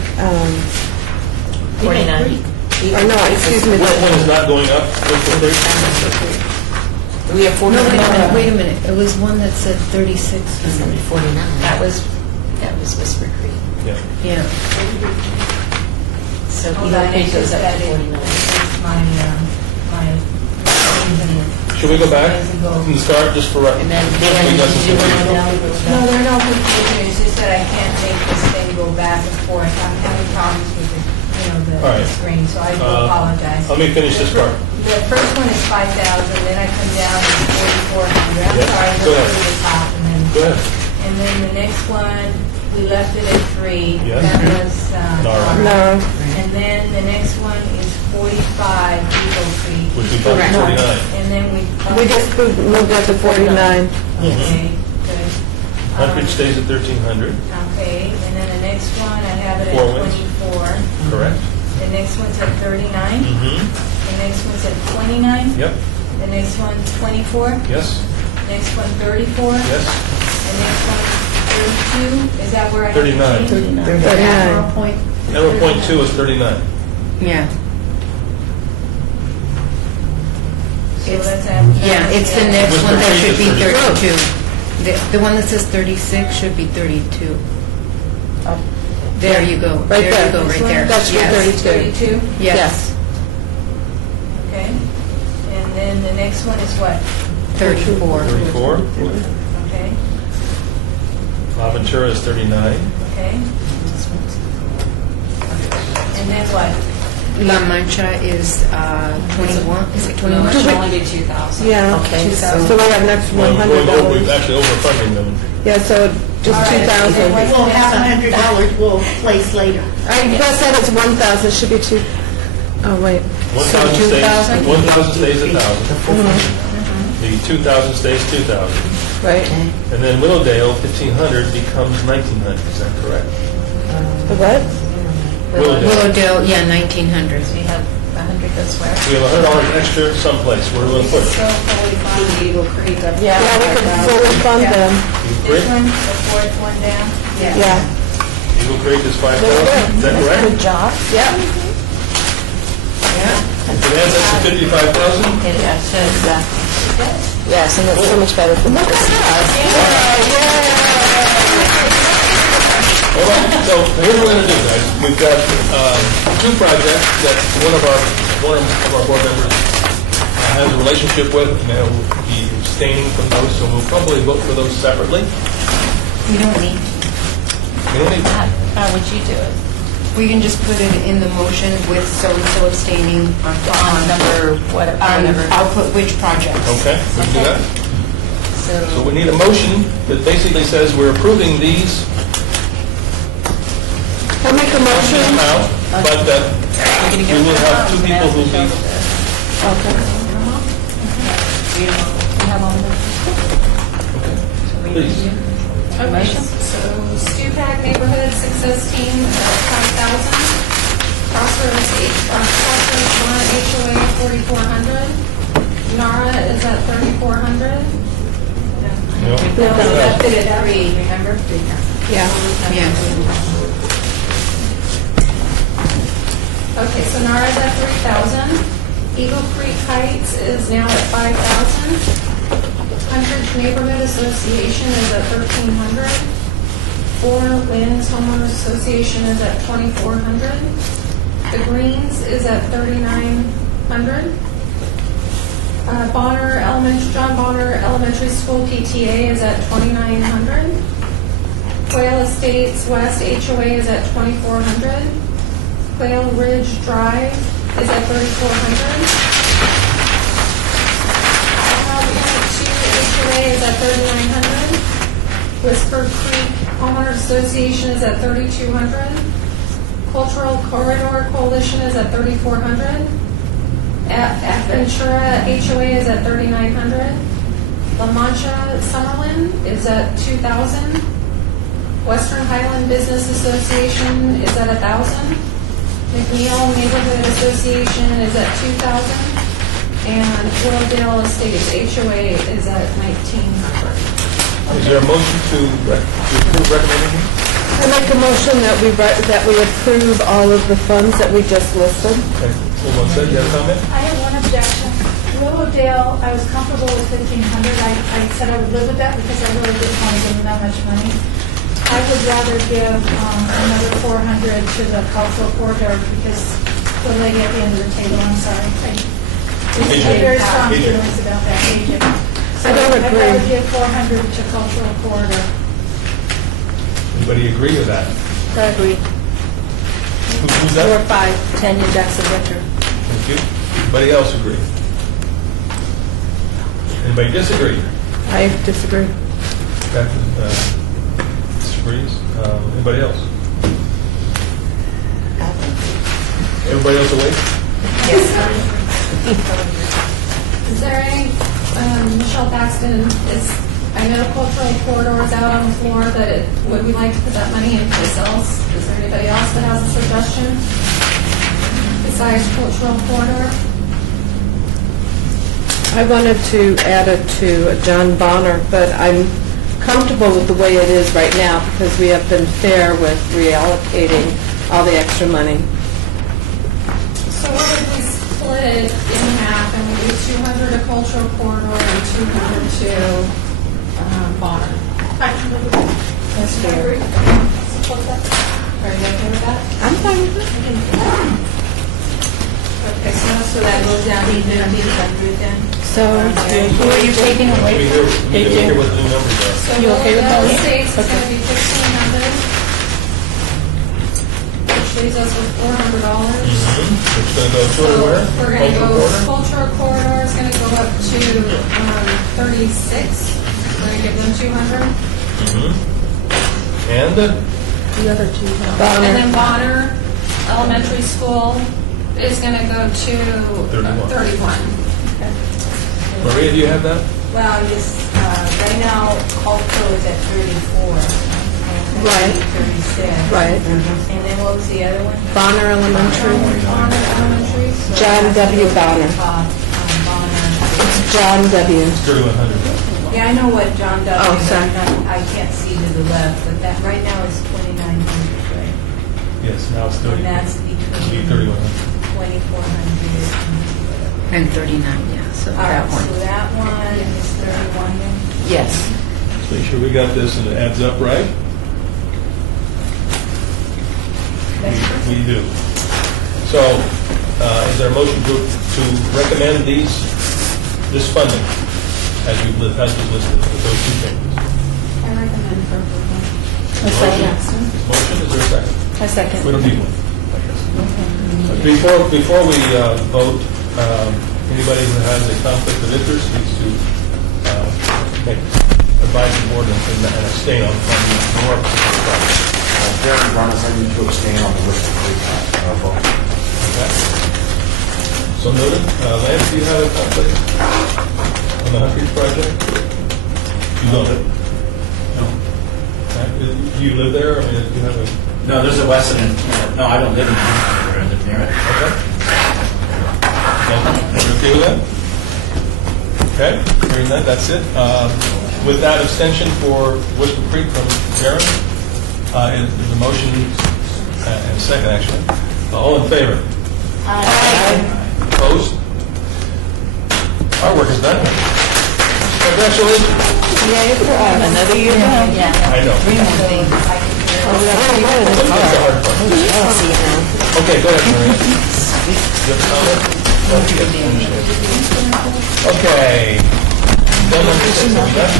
49. or no, excuse me. What one is not going up, Whisper Creek? We have 49. Wait a minute, it was one that said 36. It's gonna be 49. That was Whisper Creek. Yeah. Yeah. So Oh, Eagle that Creek is goes up that to is- 49. It's my Should we go back from the start just for... And then We got some No, there are no confusion, it's just that I can't make this thing go back and forth. I'm having problems with the, All right. the screen, so I do Uh, apologize. Let me finish this part. The first one is 5,000, then I come down to 4,400. I'm Yeah, sorry, go let's ahead. go to the top, and then, Go ahead. and then the next one, we left it at 3. Yes. That was, Nara. No, And then the next one is 45, Eagle Creek. Which we thought was 49. And then we. we just moved that to 49. Okay, good. Huntridge stays at 1,300, Okay, and then the next one, I have it at 4 wins. 24. correct? The next one's at 39. Mm-hmm. The next one's at 29. Yep, The next one, 24. yes, Next one, 34. yes. The next one, 32. Is that where I have to 39. change? 39. Point. Number point 2 is 39. Yeah. So that's at. Yeah, it's the next Whisper one that Creek should be is 32. 32. The one that says 36 should be 32. There you go. Right There there. you go, right there. That should be Yes. 32. 32? Yes, Okay. And then the next one is what? 34. 34. Okay, Aventura is 39. okay. And then what? La Mancha is 21. Is it 21? It should only be 2,000. Yeah. Okay, So so we have next We're $100. actually overfunding them. Yeah, so just All right. 2,000. We'll have $100 we'll place later. I said it's 1,000, should be 2, oh, wait. 1,000 stays, 2,000? 1,000 stays 1,000. The 2,000 stays 2,000. Right. And then Willowdale, 1,500 becomes 1,900, is that correct? The what? Willowdale, yeah, 1,900. So you have 100 elsewhere. We have $100 extra someplace, where do we put it? So fully funded. Eagle Creek up Yeah, we could fully fund them. Eagle This Creek? one, the fourth one down? Yeah. Eagle Creek is 5,000, is that correct? Good job. Yep. And that's to 55,000? It says, Yes, and it's so much better for the All right, so here's what we're going to do, guys. We've got two projects that one of our board members has a relationship with, and they'll be abstaining from those, so we'll probably vote for those separately. We don't need, We don't need, How would you do it? we can just put it in the motion with so-and-so abstaining On number whatever. I'll put which project. okay, we can do that. So So, we need a motion that basically says we're approving these I'll make a motion. amount, but that we will have two people who will be, please. Okay, so Stupak Neighborhood Success Team, 5,000. Crossroads One HOA, 4,400. NARA is at 3,400. No. That's it at 3, remember? Yeah. Okay, so NARA's at 3,000. Eagle Creek Heights is now at 5,000. Huntridge Neighborhood Association is at 1,300. Four Winds Homeowners Association is at 2,400. The Greens is at 3,900. John Bonner Elementary School PTA is at 2,900. Quail Estates West HOA is at 2,400. Quail Ridge Drive is at 3,400. HOA is at 3,900. Whisper Creek Homeowners Association is at 3,200. Cultural Corridor Coalition is at 3,400. Ventura HOA is at 3,900. La Mancha Summerlin is at 2,000. Western Highland Business Association is at 1,000. McNeil Neighborhood Association is at 2,000. And Willdale Estates HOA is at 1,900. Is there a motion to approve recommendation? I make a motion that we approve all of the funds that we just listed. Okay, hold on a second, you have a comment? I have one objection. Willowdale, I was comfortable with 1,500. I said I would live with that because I really didn't want to give them that much money. I would rather give another 400 to the cultural corridor because the lady at the end of the table, I'm sorry. I have very strong feelings about that agent. So I don't I'd rather agree. give 400 to cultural corridor. Anybody agree with that? I agree. Who's that? 4 or 5, Tanya Jackson Winter. Thank you. Anybody else agree? Anybody disagree? I disagree. Disagrees? Anybody else? Everybody else awake? Is there any, Michelle Paxton, I know cultural corridor is out on the floor, but would we like to put that money in place else? Is there anybody else that has a suggestion besides cultural corridor? I wanted to add it to John Bonner, but I'm comfortable with the way it is right now because we have been fair with reallocating all the extra money. So what if we split it in half and we do 200 to cultural corridor and 200 to Bonner? That's fair. Support that? Are you okay with that? I'm fine with it. Okay, so that goes down to 1,500 then? So, who are you taking Let away me from? hear what the new numbers are. So You okay with Willow those? Estates is going to be 1,500, which leaves us with $400. It's going to go to where? We're going to Cultural go, corridor? cultural corridor is going to go up to 36. We're going to give them 200. And The other two. And then Bonner Elementary School is going to go to 31. Maria, do you have that? Well, just, right now, cultural is at 34. Right. 36. Right. And then what was the other one? Bonner Elementary. Bonner Elementary. John W. Bonner. Bonner. It's John W. It's 3,100. Yeah, I know what John W. Oh, sorry. I can't see to the left, but that, right now is 2,900, right? Yes, now it's 30. And that's It'll be between 3,100. 2,400 And 39, yeah, so All right, so that one funding? Yes. Let's make sure we got this and it adds up right. We do. So, is there a motion to recommend this funding as was listed with those two changes? I recommend for approval. Motion, is there a second? A second. We don't need one. I guess. Before we vote, anybody who has a conflict of interest needs to advise the board and abstain on funding more particular project. Darren Brown, I need to abstain on the Whisper Creek vote. Okay. So noted. Lance, do you have a conflict on the Humphreys project? You don't? No. Do you live there? I mean, do you have a... No, there's a Weston, no, I don't live in Hampshire, I live near it. Okay. You okay with that? Okay, hearing that, that's it. With that abstention for Whisper Creek from Darren, there's a motion and a second, actually. All in favor? Aye. Opposed? Our work is done. Congratulations. Another year down. I know. That's the hard part. Okay, go ahead, Maria. You have a comment? Okay. Done number 6, are we done?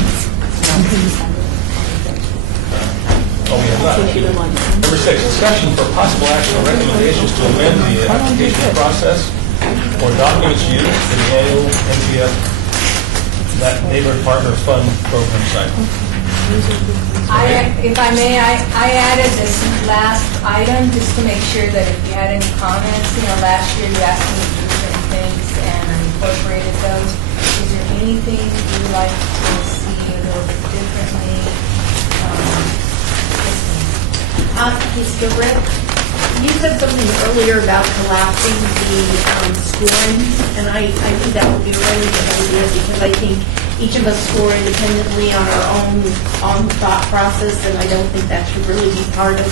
Oh, we have not. Number 6, discussion for possible action or recommendations to amend the application process or documents used in the annual NPF Neighborhood Partner Fund program cycle. If I may, I added this last item just to make sure that if you had any comments, last year you asked me to do certain things and I incorporated those. Is there anything you'd like to see a little bit differently? Ms. Gilbert, you said something earlier about collapsing the scoring, and I think that would be a really good idea because I think each of us score independently on our own thought process, and I don't think that should really be part of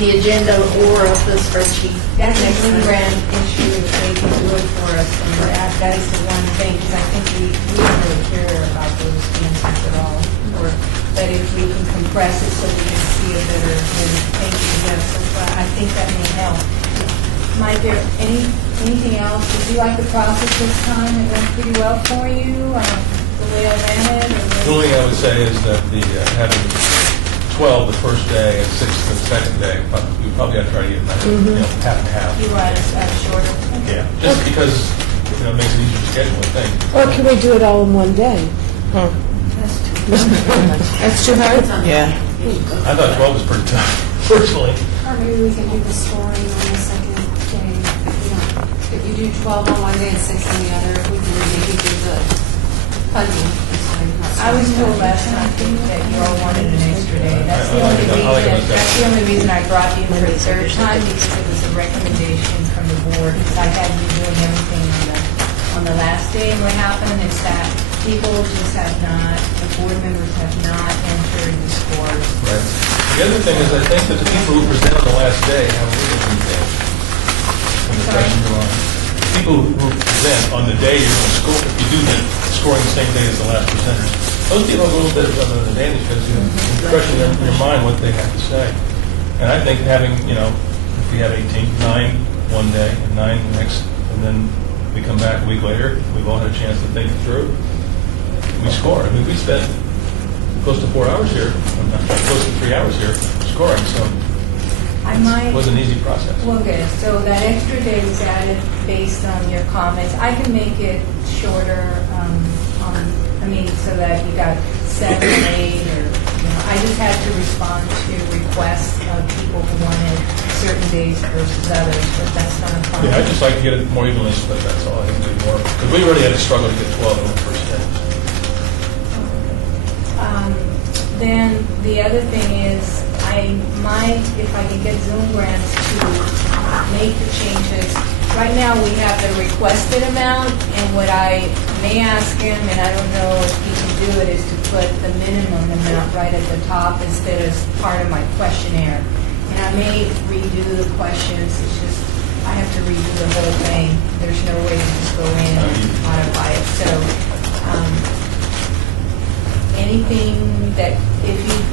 the agenda or of the spreadsheet. That's a Blue Grant issue, if they can do it for us, and that is the one thing, because I think we don't really care about those answers at all. But if we can compress it so we can see it better, then thank you, yes, I think that may help. Mike, anything else? Did you like the process this time? It went pretty well for you, the way I ran it? The only thing I would say is that having 12 the first day and 6 the second day, we probably ought to try to get that, half and half. You're right, it's shorter. Yeah, just because it makes it easier to schedule, I think. Or can we do it all in one day? That's too hard? Yeah. I thought 12 was pretty tough, personally. Or maybe we can do the scoring on the second day. If you do 12 on one day and 6 on the other, we can maybe do the funding. I was told last time that you all wanted an extra day. That's the only reason I brought you for the third time, because it was a recommendation from the board, because I had you doing everything on the last day, and what happened is that people just have not, the board members have not entered the scores. Right. The other thing is, I think that the people who present on the last day have a little bit of advantage. From the question you're on. People who present on the day you're going to score, if you do the scoring the same day as the last presenters, those people have a little bit of an advantage because you're impressing in your mind what they have to say. And I think having, if we have 18, 9 one day and 9 the next, and then we come back a week later, we've all had a chance to think it through. We score. I mean, we spent close to 4 hours here, close to 3 hours here scoring, so it was an easy process. Well, good. So that extra day was added based on your comments. I can make it shorter, so that you got 7 or 8, or, I just had to respond to requests of people who wanted certain days versus others, but that's not a problem. Yeah, I'd just like to get it more evenly split, that's all. I think we'd more, because we already had a struggle to get 12 on the first day. Then the other thing is, I might, if I can get Zoom grants to make the changes. Right now, we have the requested amount, and what I may ask him, and I don't know if he can do it, is to put the minimum amount right at the top instead of part of my questionnaire. And I may redo the questions, it's just, I have to redo the whole thing. There's no way to just go in and modify it. So that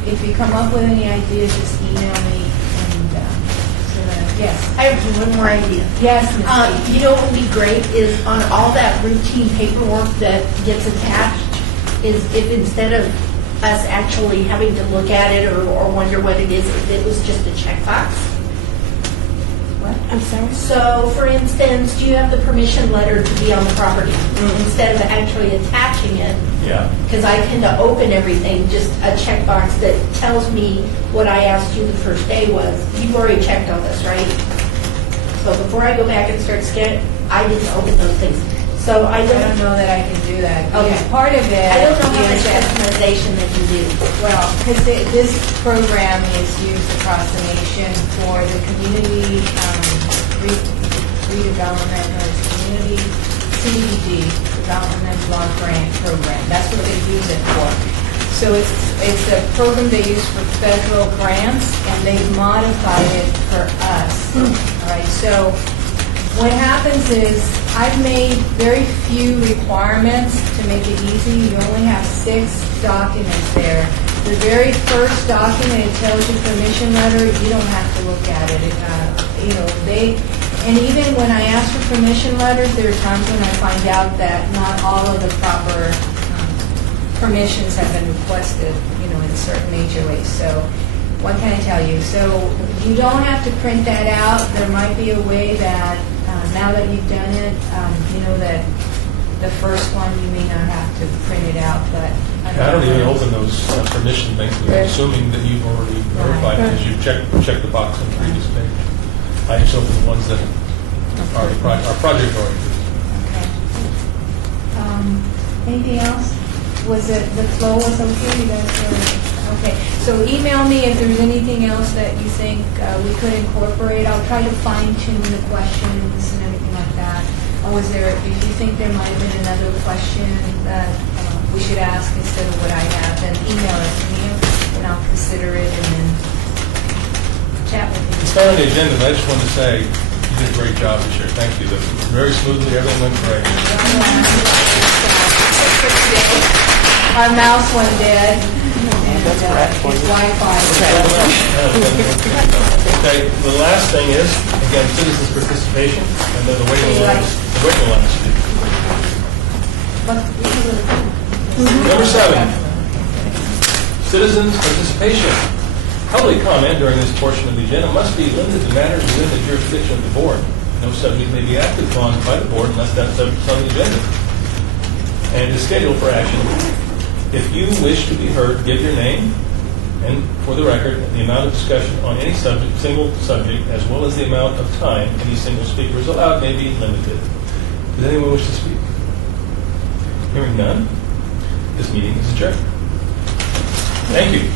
if you come up with any ideas, just email me and, so that, yes. I have one more idea. Yes, Ms. Kate. You know what would be great is on all that routine paperwork that gets attached, is if instead of us actually having to look at it or wonder what it is, if it was just a checkbox. I'm sorry? So, for instance, do you have the permission letter to be on the property? Instead of actually attaching it, Yeah. because I tend to open everything, just a checkbox that tells me what I asked you the first day was, you've already checked all this, right? So before I go back and start scanning, I didn't open those things. So I I don't don't, know that I can do that. Okay. Because part of it I don't know how much is that- customization they can do. Well, because this program is used across the nation for the community redevelopment, or it's community CDBG, Development Block Grant Program. That's what they use it for. So it's a program they use for federal grants, and they've modified it for us. All right, so what happens is, I've made very few requirements to make it easy. You only have 6 documents there. The very first document, it tells you permission letter, you don't have to look at it. And even when I ask for permission letters, there are times when I find out that not all of the proper permissions have been requested, in certain HOAs. So what can I tell you? So you don't have to print that out. There might be a way that, now that you've done it, that the first one, you may not have to print it out, but. I don't even open those permission things, I'm assuming that you've already verified, because you've checked the box on the previous page. I just open the ones that are project oriented. Okay. Anything else? Was it, the flow was okay? You guys were, okay. So email me if there's anything else that you think we could incorporate. I'll try to fine tune the questions and everything like that. Or was there, if you think there might have been another question that we should ask instead of what I have, then email it to me and I'll consider it and then chat with you. It's not on the agenda, but I just wanted to say, you did a great job this year. Thank you. Very smoothly, everything went great. Our mouse went dead. And it's Wi-Fi. Okay, the last thing is, again, citizens' participation, and then the waiting lines. Number 7, citizens' participation. Public comment during this portion of the agenda must be limited to matters within the jurisdiction of the board. No subject may be acted upon by the board unless that subject is on the agenda and is scheduled for action. If you wish to be heard, give your name and, for the record, the amount of discussion on any subject, single subject, as well as the amount of time any single speaker is allowed may be limited. Does anyone wish to speak? Hearing none, this meeting is adjourned. Thank you.